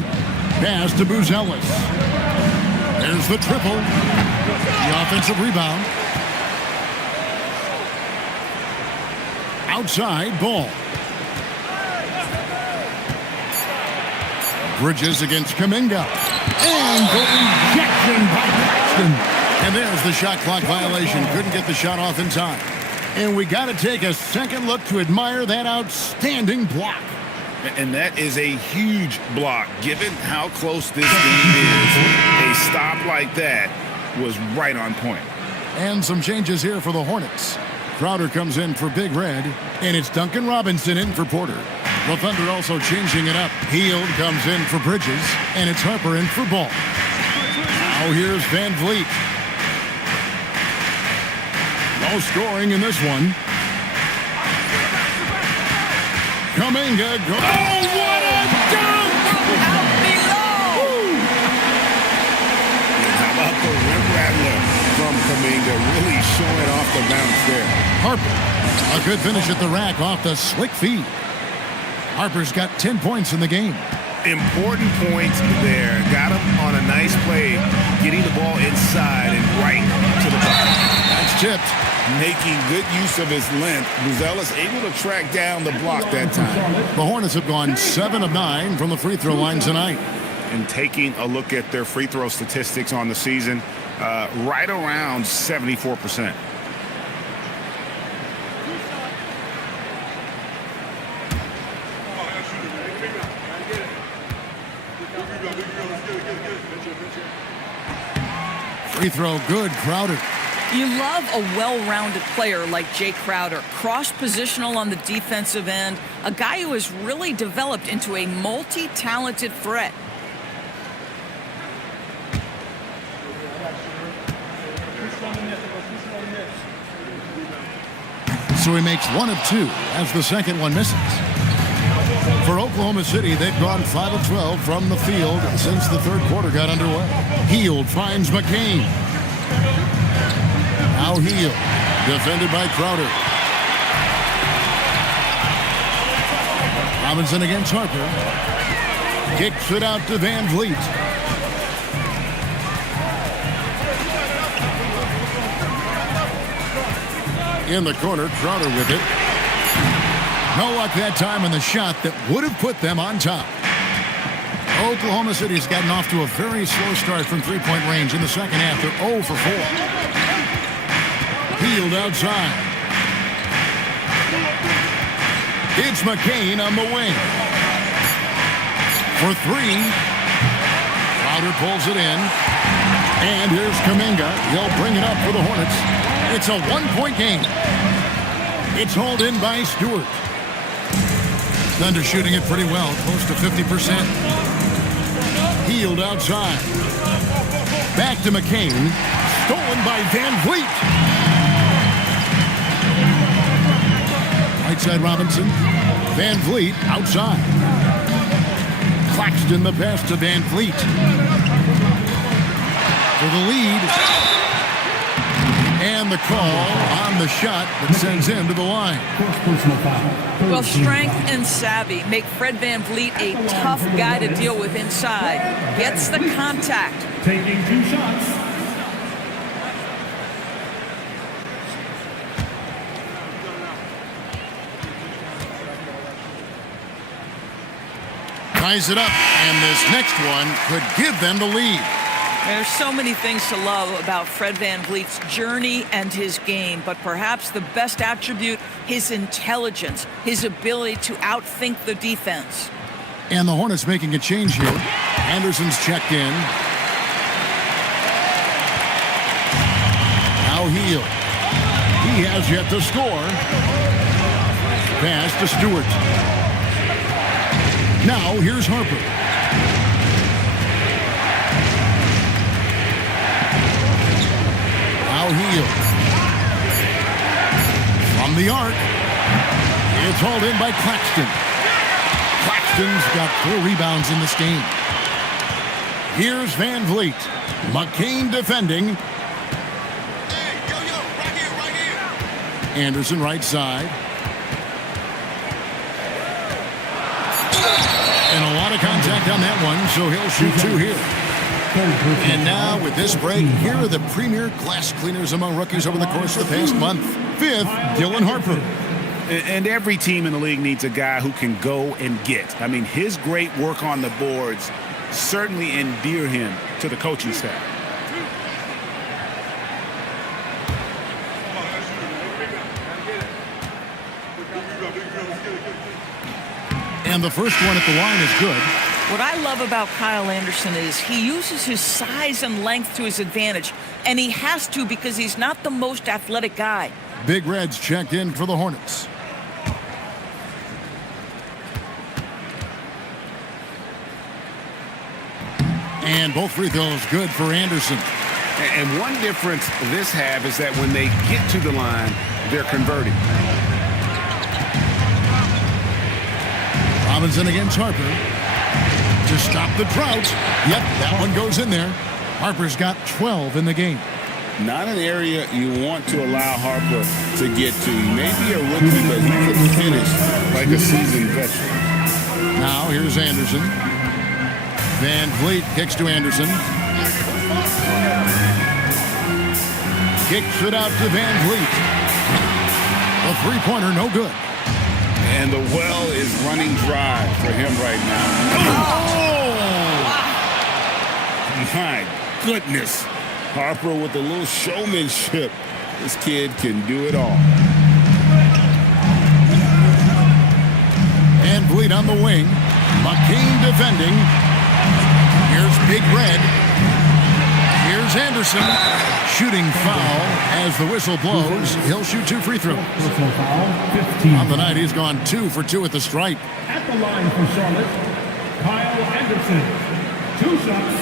Pass to Buzelis. There's the triple. The offensive rebound. Outside, Ball. Bridges against Kuminga. And the rejection by Claxton. And there's the shot clock violation. Couldn't get the shot off in time. And we got to take a second look to admire that outstanding block. And that is a huge block, given how close this game is. A stop like that was right on point. And some changes here for the Hornets. Crowder comes in for Big Red, and it's Duncan Robinson in for Porter. The Thunder also changing it up. Hield comes in for Bridges, and it's Harper in for Ball. Now here's Van Vliet. No scoring in this one. Kuminga goes. Oh, what a dunk! Out below! How about the rim rattler from Kuminga, really showing off the bounce there. Harper, a good finish at the rack off the slick feed. Harper's got 10 points in the game. Important points there. Got him on a nice play, getting the ball inside and right to the bottom. That's tipped. Making good use of his length. Buzelis able to track down the block that time. The Hornets have gone 7 of 9 from the free throw line tonight. And taking a look at their free throw statistics on the season, right around 74%. Free throw good, Crowder. You love a well-rounded player like Jay Crowder, cross-positional on the defensive end, a guy who has really developed into a multi-talented threat. So he makes 1 of 2 as the second one misses. For Oklahoma City, they've gone 5 of 12 from the field since the third quarter got underway. Hield finds McCain. Now Hield, defended by Crowder. Robinson against Harper. Kicks it out to Van Vliet. In the corner, Crowder with it. No luck that time on the shot that would have put them on top. Oklahoma City's gotten off to a very slow start from three-point range. In the second half, they're 0 for 4. Hield outside. It's McCain on the wing. For 3. Crowder pulls it in. And here's Kuminga. He'll bring it up for the Hornets. It's a one-point game. It's hauled in by Stewart. Thunder shooting it pretty well, close to 50%. Hield outside. Back to McCain. Stolen by Van Vliet. Right side Robinson. Van Vliet outside. Claxton the pass to Van Vliet. For the lead. And the call on the shot that sends him to the line. Well, strength and savvy make Fred Van Vliet a tough guy to deal with inside. Gets the contact. Taking 2 shots. ties it up, and this next one could give them the lead. There's so many things to love about Fred VanVleet's journey and his game, but perhaps the best attribute, his intelligence, his ability to outthink the defense. And the Hornets making a change here. Anderson's checked in. Now Heel. He has yet to score. Pass to Stewart. Now here's Harper. Now Heel. From the arc. It's hauled in by Claxton. Claxton's got 4 rebounds in this game. Here's VanVleet. McCain defending. Anderson right side. And a lot of contact on that one, so he'll shoot 2 here. And now with this break, here are the premier glass cleaners among rookies over the course of the past month. 5th, Dylan Harper. And every team in the league needs a guy who can go and get. I mean, his great work on the boards certainly endear him to the coaching staff. And the first one at the line is good. What I love about Kyle Anderson is he uses his size and length to his advantage, and he has to because he's not the most athletic guy. Big Red's checked in for the Hornets. And both free throws good for Anderson. And one difference this half is that when they get to the line, they're converting. Robinson against Harper. To stop the drought. Yep, that one goes in there. Harper's got 12 in the game. Not an area you want to allow Harper to get to. He may be a rookie, but he can finish like a seasoned veteran. Now here's Anderson. VanVleet kicks to Anderson. Kicks it out to VanVleet. A three-pointer, no good. And the well is running dry for him right now. Oh! My goodness. Harper with a little showmanship. This kid can do it all. VanVleet on the wing. McCain defending. Here's Big Red. Here's Anderson. Shooting foul as the whistle blows. He'll shoot 2 free throws. On the night, he's gone 2 for 2 at the stripe. At the line for Charlotte, Kyle Anderson. 2 shots.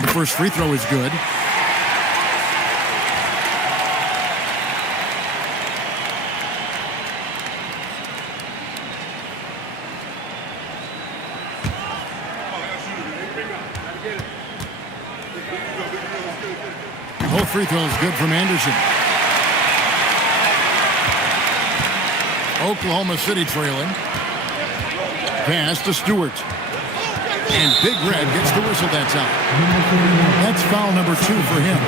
The first free throw is good. Both free throws good from Anderson. Oklahoma City trailing. Pass to Stewart. And Big Red gets the whistle. That's out. That's foul number 2 for him.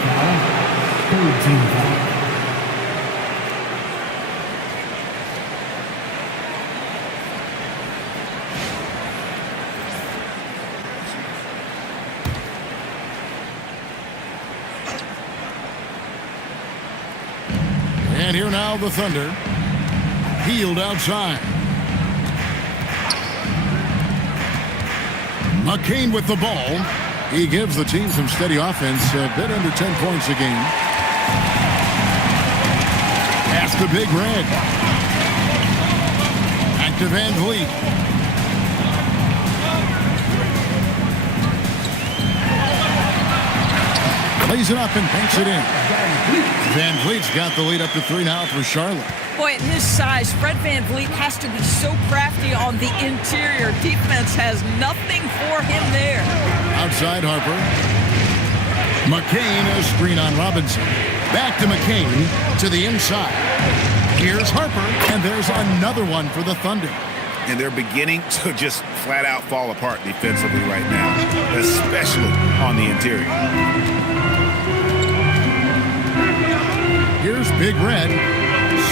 And here now the Thunder. Peeled outside. McCain with the ball. He gives the team some steady offense, a bit under 10 points a game. Pass to Big Red. Back to VanVleet. Lays it up and banks it in. VanVleet's got the lead up to 3 now for Charlotte. Boy, at his size, Fred VanVleet has to be so crafty on the interior. Defense has nothing for him there. Outside Harper. McCain, a screen on Robinson. Back to McCain to the inside. Here's Harper, and there's another one for the Thunder. And they're beginning to just flat out fall apart defensively right now, especially on the interior. Here's Big Red,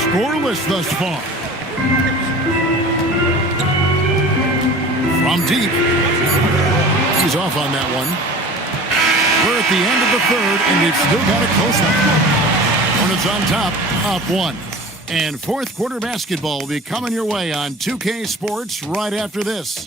scoreless thus far. From deep, he's off on that one. We're at the end of the third, and we've still got a close one. Hornets on top, up one. And fourth quarter basketball will be coming your way on 2K Sports right after this.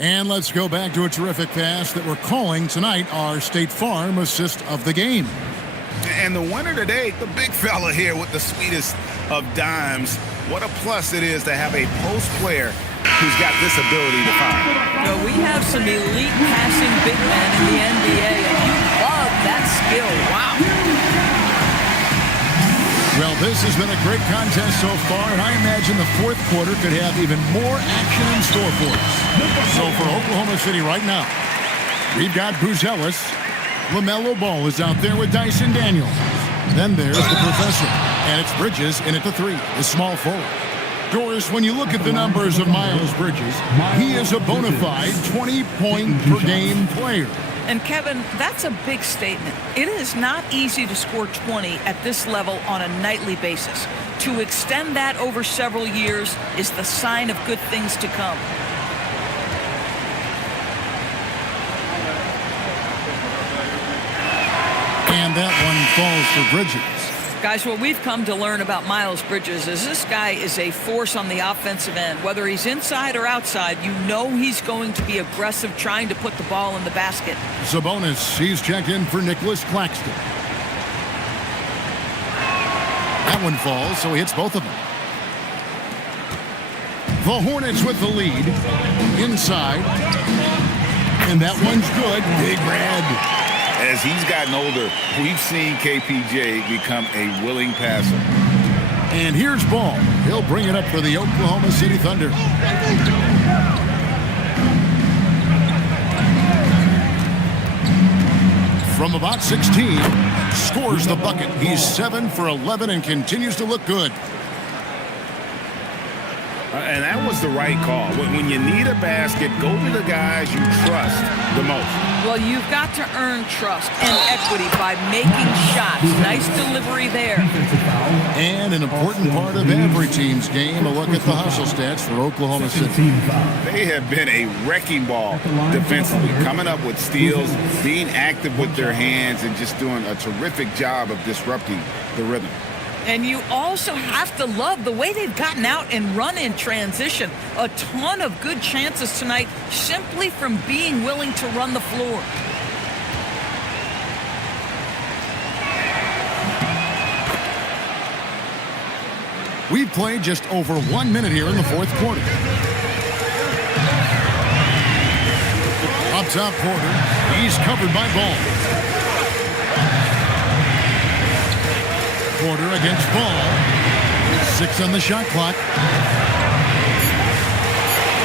And let's go back to a terrific pass that we're calling tonight our State Farm assist of the game. And the winner today, the big fella here with the sweetest of dimes. What a plus it is to have a post player who's got this ability to fire. We have some elite passing big men in the NBA, and you love that skill. Wow. Well, this has been a great contest so far, and I imagine the fourth quarter could have even more action in store for us. So for Oklahoma City right now, we've got Buzelis. LaMelo Ball is out there with Dyson Daniels. Then there's the professor, and it's Bridges in at the three, the small forward. Doris, when you look at the numbers of Miles Bridges, he is a bona fide 20-point-per-game player. And Kevin, that's a big statement. It is not easy to score 20 at this level on a nightly basis. To extend that over several years is the sign of good things to come. And that one falls for Bridges. Guys, what we've come to learn about Miles Bridges is this guy is a force on the offensive end. Whether he's inside or outside, you know he's going to be aggressive trying to put the ball in the basket. Sabonis, he's checked in for Nicholas Claxton. That one falls, so he hits both of them. The Hornets with the lead. Inside. And that one's good. Big Red. As he's gotten older, we've seen KPJ become a willing passer. And here's Ball. He'll bring it up for the Oklahoma City Thunder. From about 16, scores the bucket. He's 7 for 11 and continues to look good. And that was the right call. When you need a basket, go to the guys you trust the most. Well, you've got to earn trust and equity by making shots. Nice delivery there. And an important part of every team's game, a look at the hustle stats for Oklahoma City. They have been a wrecking ball defensively, coming up with steals, being active with their hands, and just doing a terrific job of disrupting the rhythm. And you also have to love the way they've gotten out and run in transition. A ton of good chances tonight simply from being willing to run the floor. We've played just over 1 minute here in the fourth quarter. Up top, Porter. He's covered by Ball. Porter against Ball. 6 on the shot clock.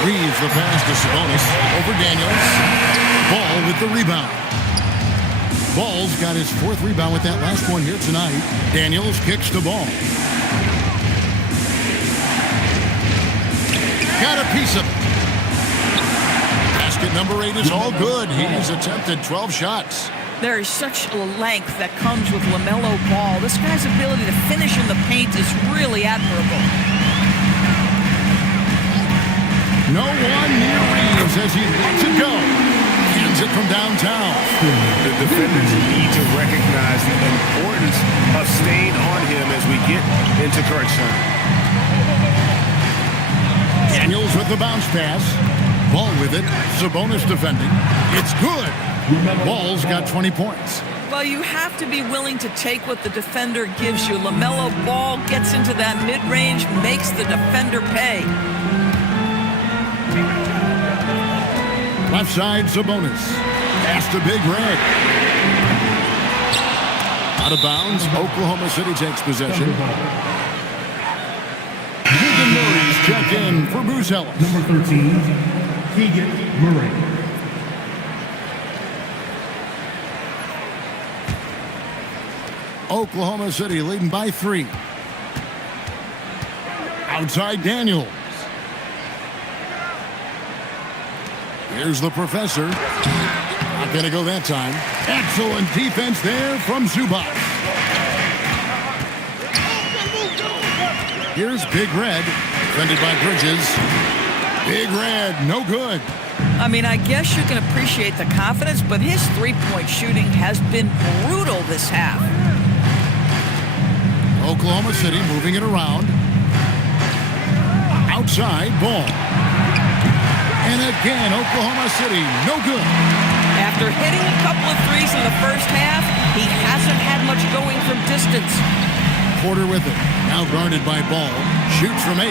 Reeves the pass to Sabonis. Over Daniels. Ball with the rebound. Ball's got his 4th rebound with that last one here tonight. Daniels kicks the ball. Got a piece of it. Basket number 8 is all good. He's attempted 12 shots. There is such a length that comes with LaMelo Ball. This guy's ability to finish in the paint is really admirable. No one near Reeves as he lets it go. Hands it from downtown. The defenders need to recognize the importance of staying on him as we get into crunch time. Daniels with the bounce pass. Ball with it. Sabonis defending. It's good. Ball's got 20 points. Well, you have to be willing to take what the defender gives you. LaMelo Ball gets into that mid-range, makes the defender pay. Left side, Sabonis. Pass to Big Red. Out of bounds, Oklahoma City takes possession. Keegan Murray's checked in for Bruce Ellis. Number 13, Keegan Murray. Oklahoma City leading by 3. Outside Daniels. Here's the professor. Not going to go that time. Excellent defense there from Zubac. Here's Big Red, defended by Bridges. Big Red, no good. I mean, I guess you can appreciate the confidence, but his three-point shooting has been brutal this half. Oklahoma City moving it around. Outside, Ball. And again, Oklahoma City, no good. After hitting a couple of threes in the first half, he hasn't had much going from distance. Porter with it. Now guarded by Ball. Shoots from 8.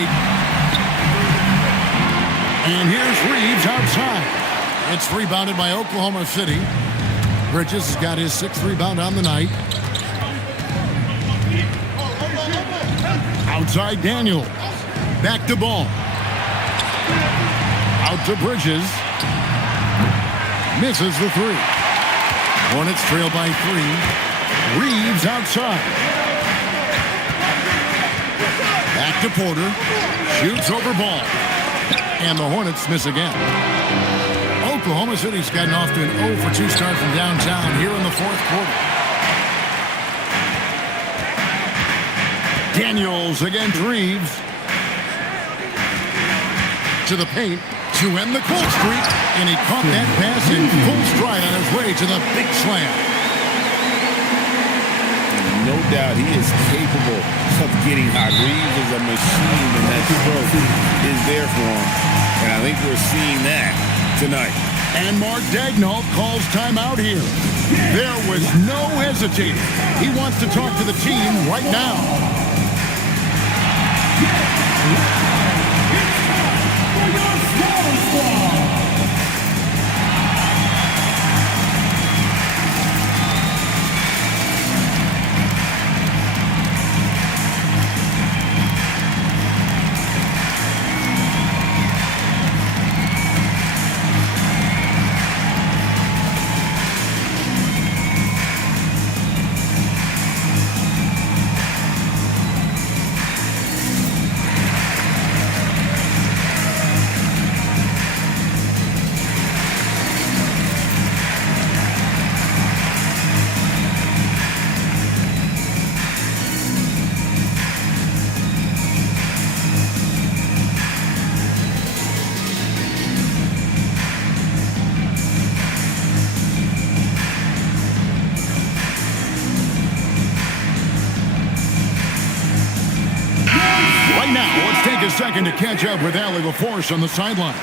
And here's Reeves outside. It's rebounded by Oklahoma City. Bridges has got his 6th rebound on the night. Outside Daniels. Back to Ball. Out to Bridges. Misses the 3. Hornets trail by 3. Reeves outside. Back to Porter. Shoots over Ball. And the Hornets miss again. Oklahoma City's gotten off to an 0 for 2 start from downtown here in the 4th quarter. Daniels against Reeves. To the paint to end the cold streak. And he caught that pass in full stride on his way to the big slam. No doubt he is capable of getting hot. Reeves is a machine, and that stroke is there for him. And I think we're seeing that tonight. And Mark Daigneault calls timeout here. There was no hesitating. He wants to talk to the team right now. A second to catch up with Allie LaForce on the sidelines.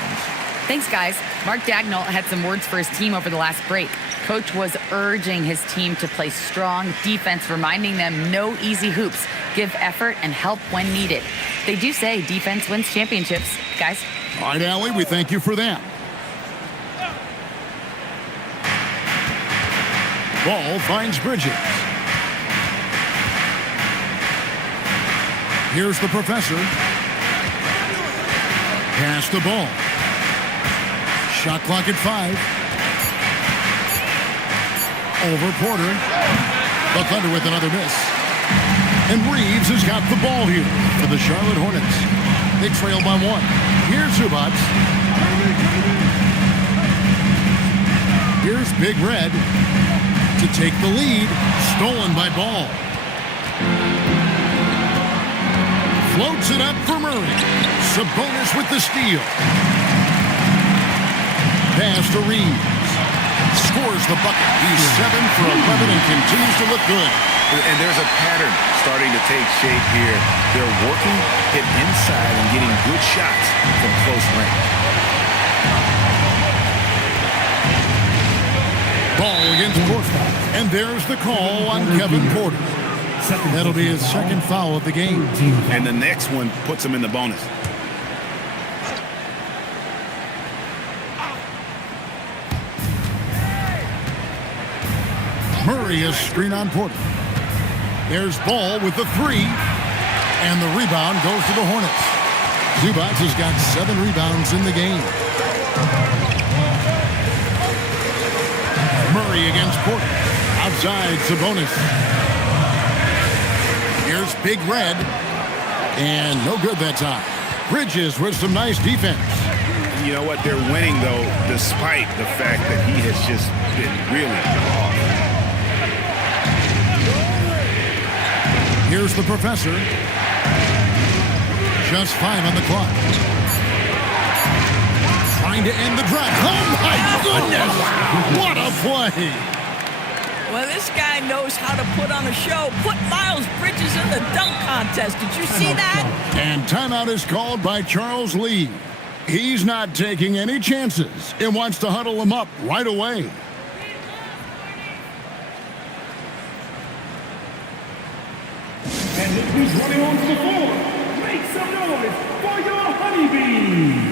Thanks, guys. Mark Daigneault had some words for his team over the last break. Coach was urging his team to play strong defense, reminding them no easy hoops, give effort, and help when needed. They do say defense wins championships, guys. All right, Allie, we thank you for that. Ball finds Bridges. Here's the professor. Pass the ball. Shot clock at 5. Over Porter. The Thunder with another miss. And Reeves has got the ball here for the Charlotte Hornets. They trail by 1. Here's Zubac. Here's Big Red to take the lead. Stolen by Ball. Floats it up for Murray. Sabonis with the steal. Pass to Reeves. Scores the bucket. He's 7 for 11 and continues to look good. And there's a pattern starting to take shape here. They're working it inside and getting good shots from close range. Ball against Porter. And there's the call on Kevin Porter. That'll be his second foul of the game. And the next one puts him in the bonus. Murray is screen on Porter. There's Ball with the 3. And the rebound goes to the Hornets. Zubac has got 7 rebounds in the game. Murray against Porter. Outside Sabonis. Here's Big Red. And no good that time. Bridges with some nice defense. You know what? They're winning, though, despite the fact that he has just been really off. Here's the professor. Just 5 on the clock. Trying to end the drive. Oh, my goodness! What a play! Well, this guy knows how to put on a show. Put Miles Bridges in the dunk contest. Did you see that? And timeout is called by Charles Lee. He's not taking any chances and wants to huddle him up right away. And look who's running onto the floor. Make some noise for your honeybees.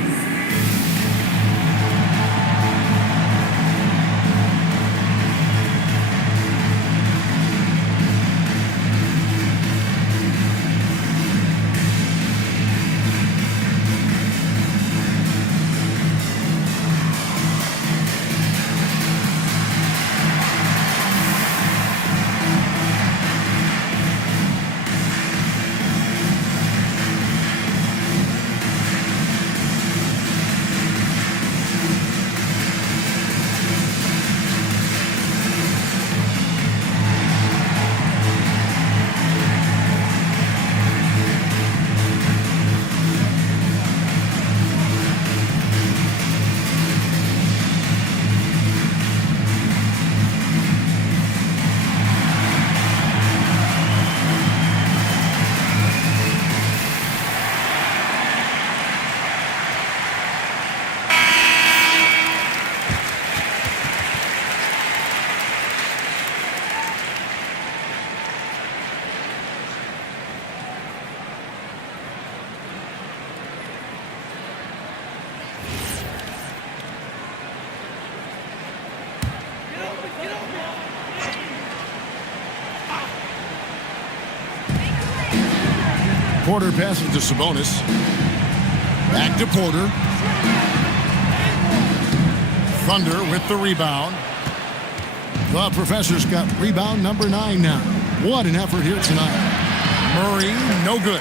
Porter passes to Sabonis. Back to Porter. Thunder with the rebound. The professor's got rebound number 9 now. What an effort here tonight. Murray, no good.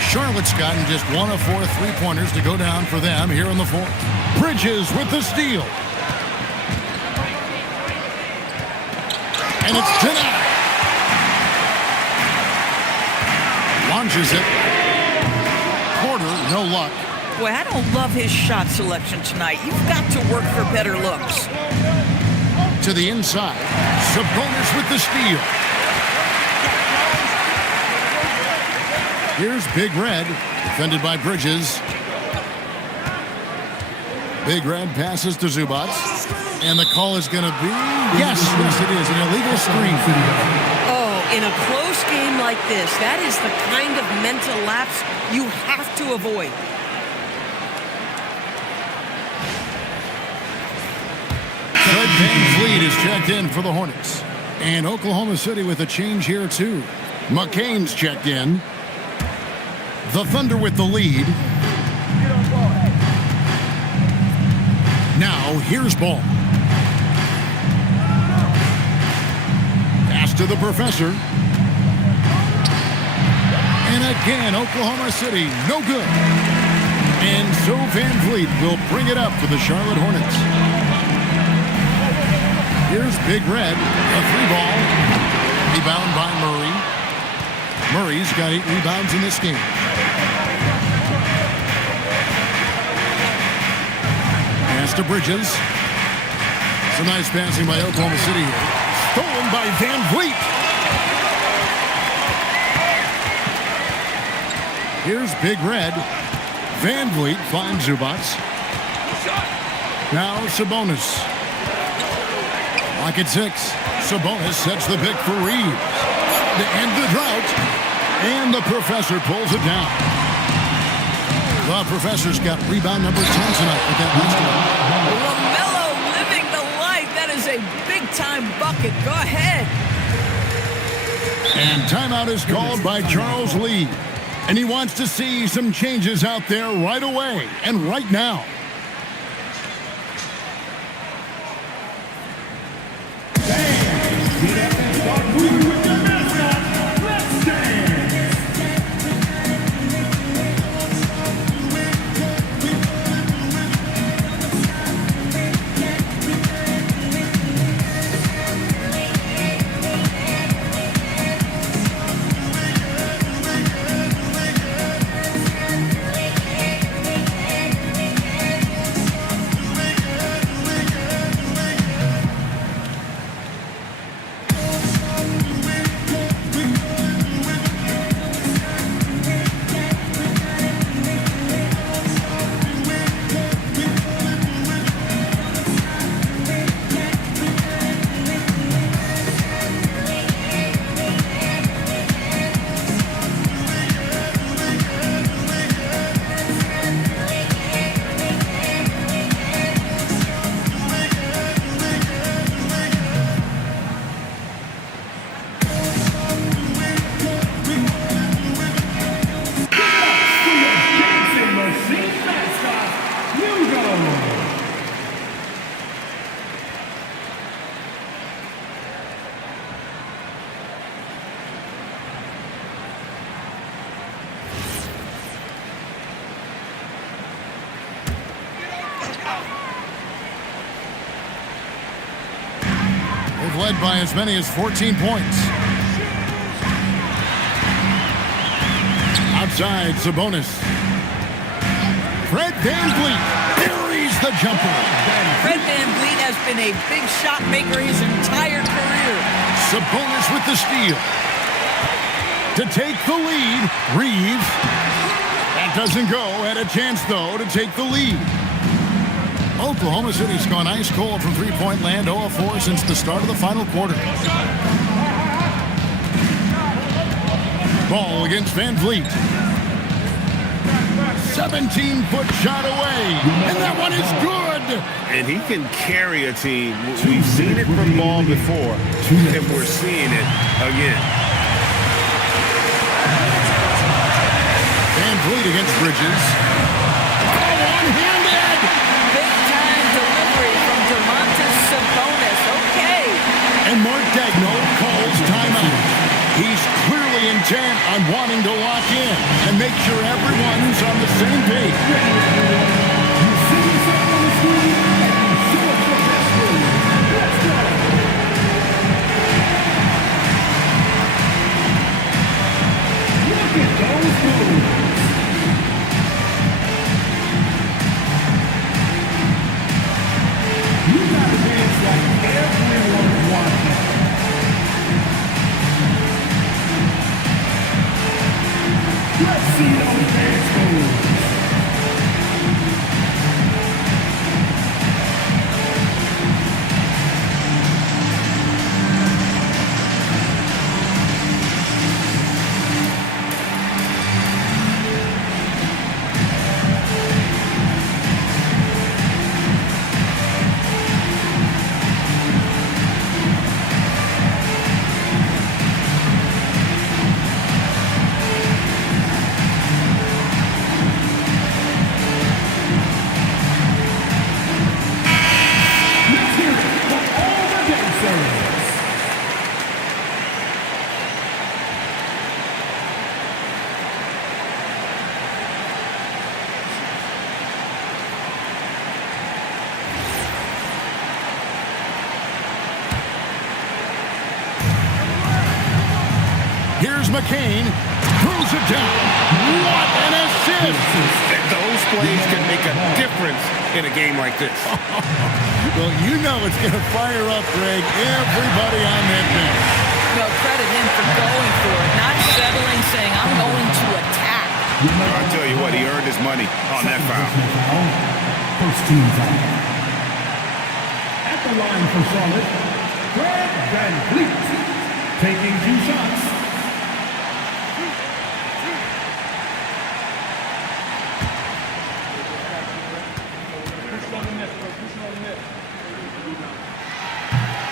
Charlotte's gotten just 1 of 4 3-pointers to go down for them here in the 4th. Bridges with the steal. And it's denied. Launches it. Porter, no luck. Boy, I don't love his shot selection tonight. You've got to work for better looks. To the inside. Sabonis with the steal. Here's Big Red, defended by Bridges. Big Red passes to Zubac. And the call is going to be, yes, it is, an illegal screen. In a close game like this, that is the kind of mental lapse you have to avoid. Fred VanVleet is checked in for the Hornets. And Oklahoma City with a change here, too. McCain's checked in. The Thunder with the lead. Now, here's Ball. Pass to the professor. And again, Oklahoma City, no good. And so VanVleet will bring it up for the Charlotte Hornets. Here's Big Red, a 3-ball. Rebound by Murray. Murray's got 8 rebounds in this game. Pass to Bridges. Some nice passing by Oklahoma City here. Stolen by Van Vliet. Here's Big Red. Van Vliet finds Zubac. Now Sabonis. Lock at 6. Sabonis sets the pick for Reeves. To end the drought. And the professor pulls it down. The professor's got rebound number 10 tonight with that last one. LaMelo living the life. That is a big-time bucket. Go ahead. And timeout is called by Charles Lee. And he wants to see some changes out there right away and right now. Get up and start moving with your mascot. Let's dance. They've led by as many as 14 points. Outside, Sabonis. Fred VanVleet buries the jumper. Fred VanVleet has been a big shot maker his entire career. Sabonis with the steal. To take the lead, Reeves. That doesn't go. Had a chance, though, to take the lead. Oklahoma City's gone ice cold from three-point land, 0 of 4 since the start of the final quarter. Ball against VanVleet. 17-foot shot away, and that one is good. And he can carry a team. We've seen it from Ball before, and we're seeing it again. VanVleet against Bridges. One-handed. Big-time delivery from DeMontis Sabonis. Okay. And Mark Daigneault calls timeout. He's clearly intent on wanting to lock in and make sure everyone's on the same page. You see yourself on the screen and you show us your best move. Let's go. Look at those moves. You gotta dance like everyone's watching. Let's see those dance moves. Let's hear it for all the dancers. Here's McCain. Throws it down. What an assist. And those plays can make a difference in a game like this. Well, you know it's going to fire up, Greg, everybody on that bench. Well, credit him for going for it, not settling, saying, I'm going to attack. I'll tell you what, he earned his money on that foul. First team foul. At the line for Charlotte, Fred VanVleet taking 2 shots.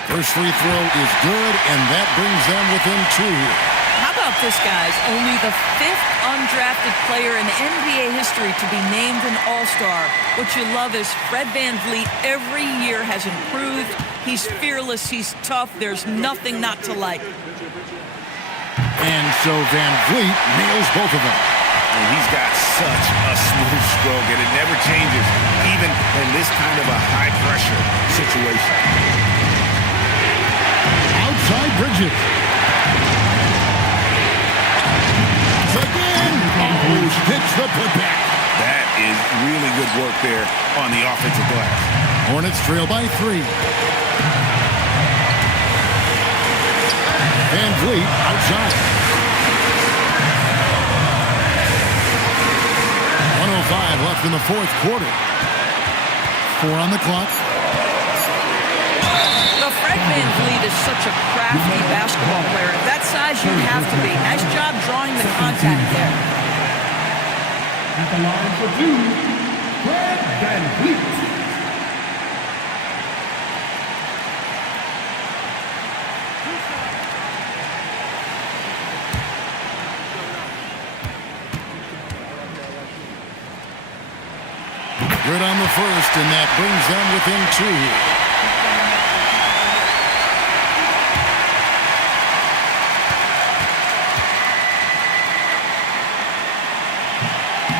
First free throw is good, and that brings them within 2 here. How about this, guys? Only the 5th undrafted player in NBA history to be named an All-Star. What you love is Fred VanVleet every year has improved. He's fearless. He's tough. There's nothing not to like. And so VanVleet nails both of them. And he's got such a smooth stroke, and it never changes, even in this kind of a high-pressure situation. Outside Bridges. Again. Oh, hits the putback. That is really good work there on the offensive glass. Hornets trail by 3. VanVleet outside. 1:05 left in the 4th quarter. 4 on the clock. Fred VanVleet is such a crafty basketball player. At that size, you have to be. Nice job drawing the contact there. At the line for 2, Fred VanVleet. Good on the first, and that brings them within 2.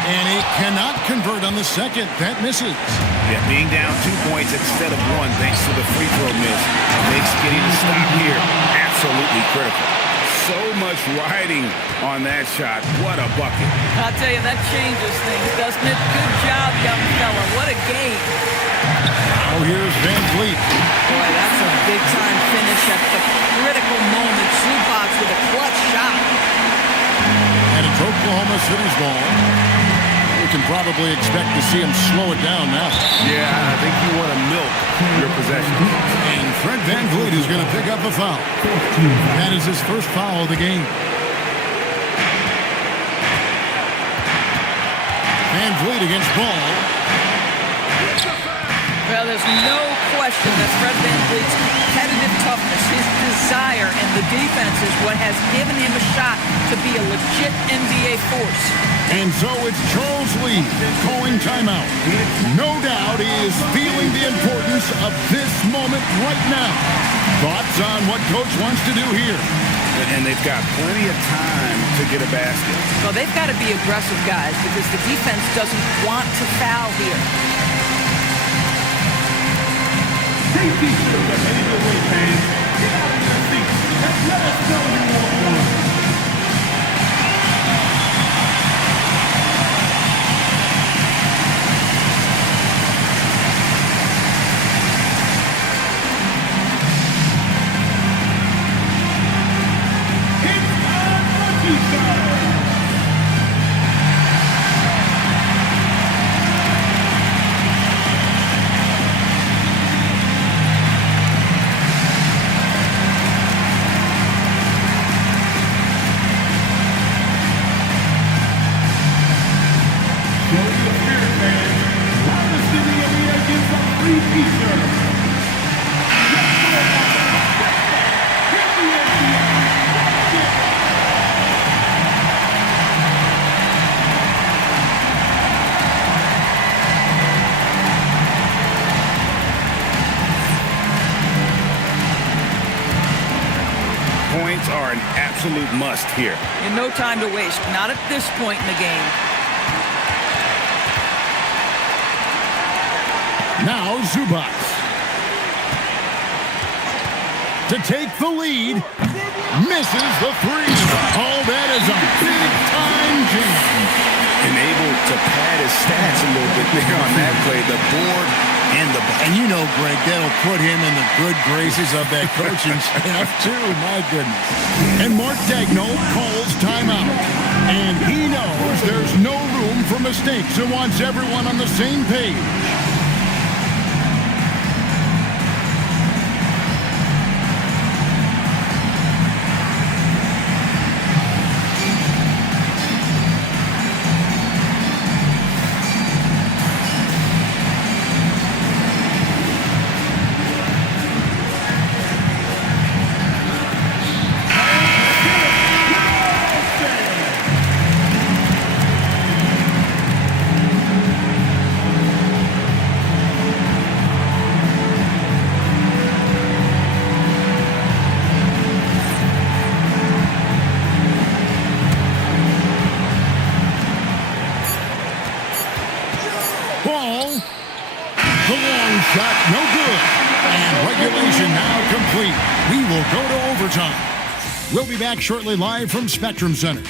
And he cannot convert on the second. That misses. Yeah, being down 2 points instead of 1 thanks to the free throw miss makes getting a stop here absolutely critical. So much riding on that shot. What a bucket. I'll tell you, that changes things, doesn't it? Good job, young fella. What a game. Now here's VanVleet. Boy, that's a big-time finish at the critical moment. Zubac with a clutch shot. And it's Oklahoma City's ball. We can probably expect to see him slow it down now. Yeah, I think you want to milk your possession. And Fred VanVleet is going to pick up the foul. That is his first foul of the game. VanVleet against Ball. Well, there's no question that Fred VanVleet's competitive toughness, his desire, and the defense is what has given him a shot to be a legit NBA force. And so it's Charles Lee calling timeout. No doubt he is feeling the importance of this moment right now. Thoughts on what Coach wants to do here? And they've got plenty of time to get a basket. Well, they've got to be aggressive, guys, because the defense doesn't want to foul here. Safety should have been heading away, fans. Get out of your seats. Let us know you want one. Points are an absolute must here. And no time to waste, not at this point in the game. Now Zubac to take the lead. Misses the 3. Oh, that is a big-time jam. And able to pad his stats a little bit there on that play. The board and the ball. And you know, Greg, that'll put him in the good graces of that coaching staff, too. My goodness. And Mark Daigneault calls timeout. And he knows there's no room for mistakes and wants everyone on the same page. Ball. The long shot, no good. And regulation now complete. We will go to overtime. We'll be back shortly live from Spectrum Center.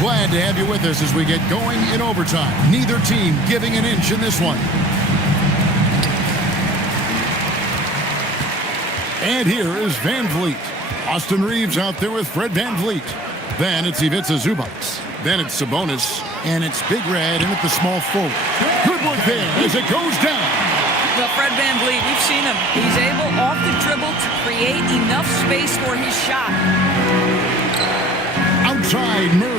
Glad to have you with us as we get going in overtime. Neither team giving an inch in this one. And here is Van Vliet. Austin Reeves out there with Fred Van Vliet. Then it's Ivica Zubac. Then it's Sabonis. And it's Big Red in at the small forward. Good work there as it goes down. Well, Fred Van Vliet, we've seen him. He's able off the dribble to create enough space for his shot. Outside Murray.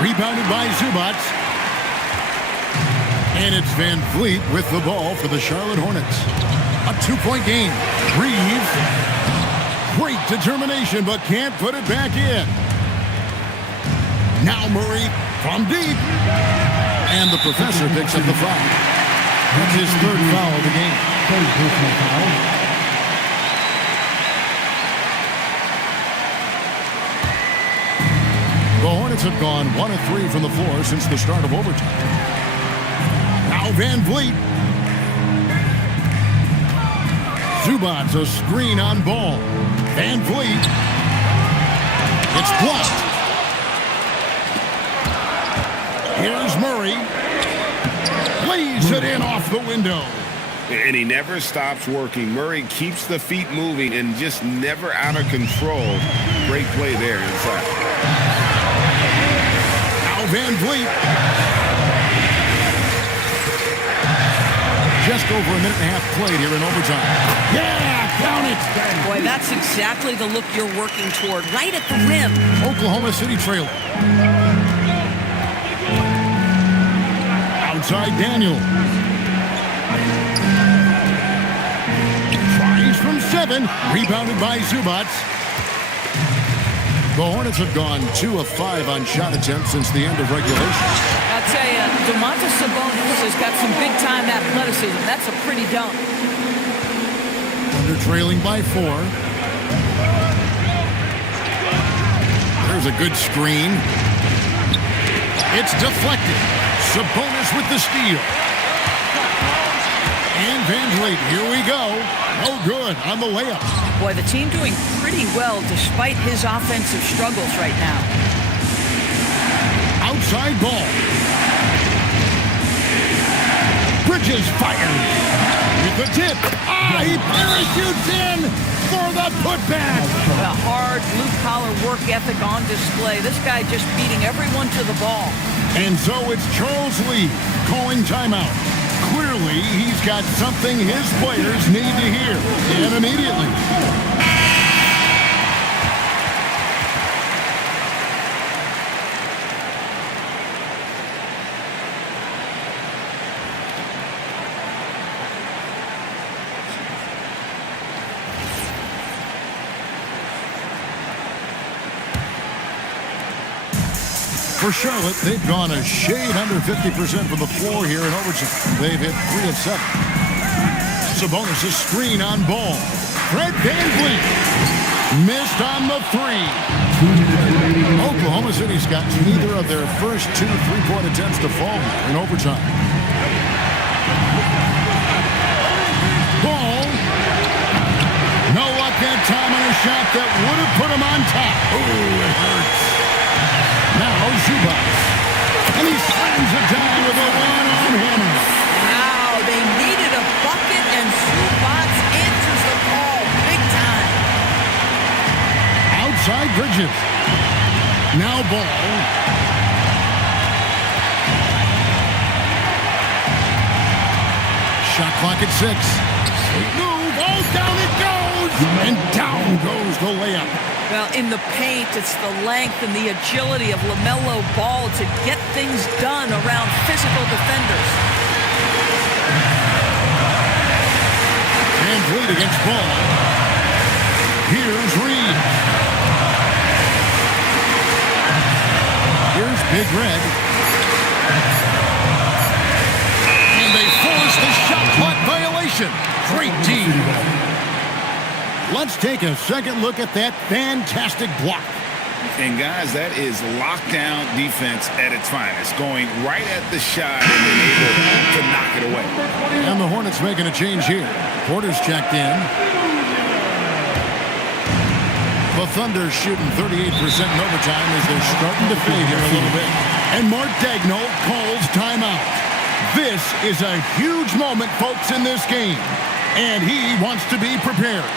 Rebounded by Zubac. And it's Van Vliet with the ball for the Charlotte Hornets. A two-point game. Reeves. Great determination, but can't put it back in. Now Murray from deep. And the professor picks up the foul. That's his third foul of the game. Personal foul. The Hornets have gone 1 of 3 from the floor since the start of overtime. Now Van Vliet. Zubac, a screen on ball. Van Vliet. It's blocked. Here's Murray. Lays it in off the window. And he never stops working. Murray keeps the feet moving and just never out of control. Great play there inside. Van Vliet. Just over a minute and a half played here in overtime. Yeah, count it. Boy, that's exactly the look you're working toward, right at the rim. Oklahoma City trailer. Outside Daniel. Tries from 7. Rebounded by Zubac. The Hornets have gone 2 of 5 on shot attempts since the end of regulation. I'll tell you, Domantas Sabonis has got some big-time athleticism. That's a pretty dunk. Under trailing by 4. There's a good screen. It's deflected. Sabonis with the steal. And Van Vliet, here we go. No good on the layup. Boy, the team doing pretty well despite his offensive struggles right now. Outside ball. Bridges fired. With the tip. He parachutes in for the putback. The hard blue-collar work ethic on display. This guy just beating everyone to the ball. And so it's Charles Lee calling timeout. Clearly, he's got something his players need to hear, and immediately. For Charlotte, they've gone a shade under 50% from the floor here in overtime. They've hit 3 of 7. Sabonis' screen on ball. Fred VanVleet missed on the three. Oklahoma City's got neither of their first 2 3-point attempts to fall in overtime. Ball. No luck that time on a shot that would have put him on top. Oh, it hurts. Now Zubac. And he slams it down with a one-arm hammer. Wow, they needed a bucket, and Zubac answers the call big time. Outside Bridges. Now Ball. Shot clock at 6. Move. Oh, down it goes. And down goes the layup. Well, in the paint, it's the length and the agility of LaMelo Ball to get things done around physical defenders. VanVleet against Ball. Here's Reed. Here's Big Red. And they force the shot clock violation. Great team. Let's take a second look at that fantastic block. And guys, that is lockdown defense at its finest. Going right at the shot and then able to knock it away. And the Hornets making a change here. Porter's checked in. The Thunder shooting 38% in overtime as they're starting to fade here a little bit. And Mark Daigneault calls timeout. This is a huge moment, folks, in this game. And he wants to be prepared.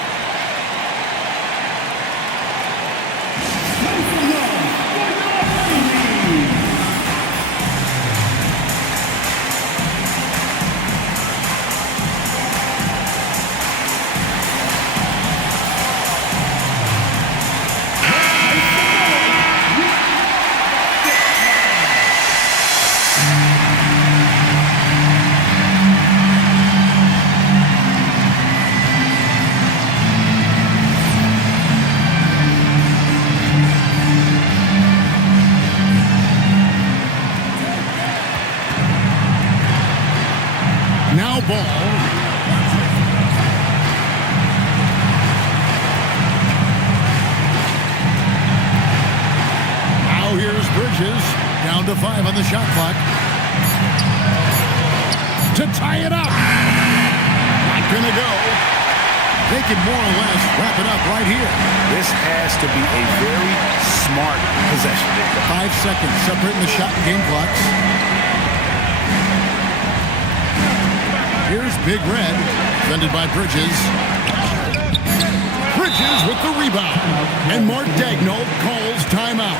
Now Ball. Now here's Bridges. Down to 5 on the shot clock. To tie it up. Not gonna go. They can more or less wrap it up right here. This has to be a very smart possession. 5 seconds separating the shot and game clocks. Here's Big Red, defended by Bridges. Bridges with the rebound. And Mark Daigneault calls timeout.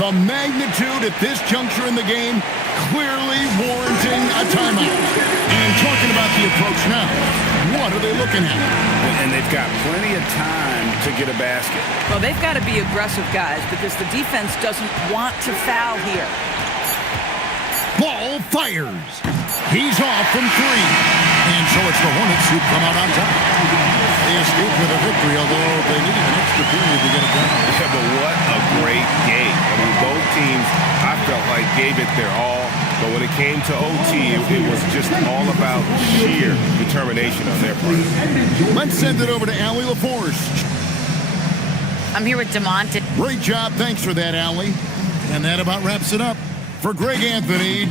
The magnitude at this juncture in the game clearly warranting a timeout. And talking about the approach now, what are they looking at? And they've got plenty of time to get a basket. Well, they've got to be aggressive, guys, because the defense doesn't want to foul here. Ball fires. He's off from 3. And so it's the Hornets who come out on top. They escape with a victory, although they needed an extra period to get it done. Yeah, but what a great game. I mean, both teams, I felt like, gave it their all. But when it came to OT, it was just all about sheer determination on their part. Let's send it over to Allie LaForce. I'm here with DeMonte. Great job. Thanks for that, Allie. And that about wraps it up. For Greg Anthony,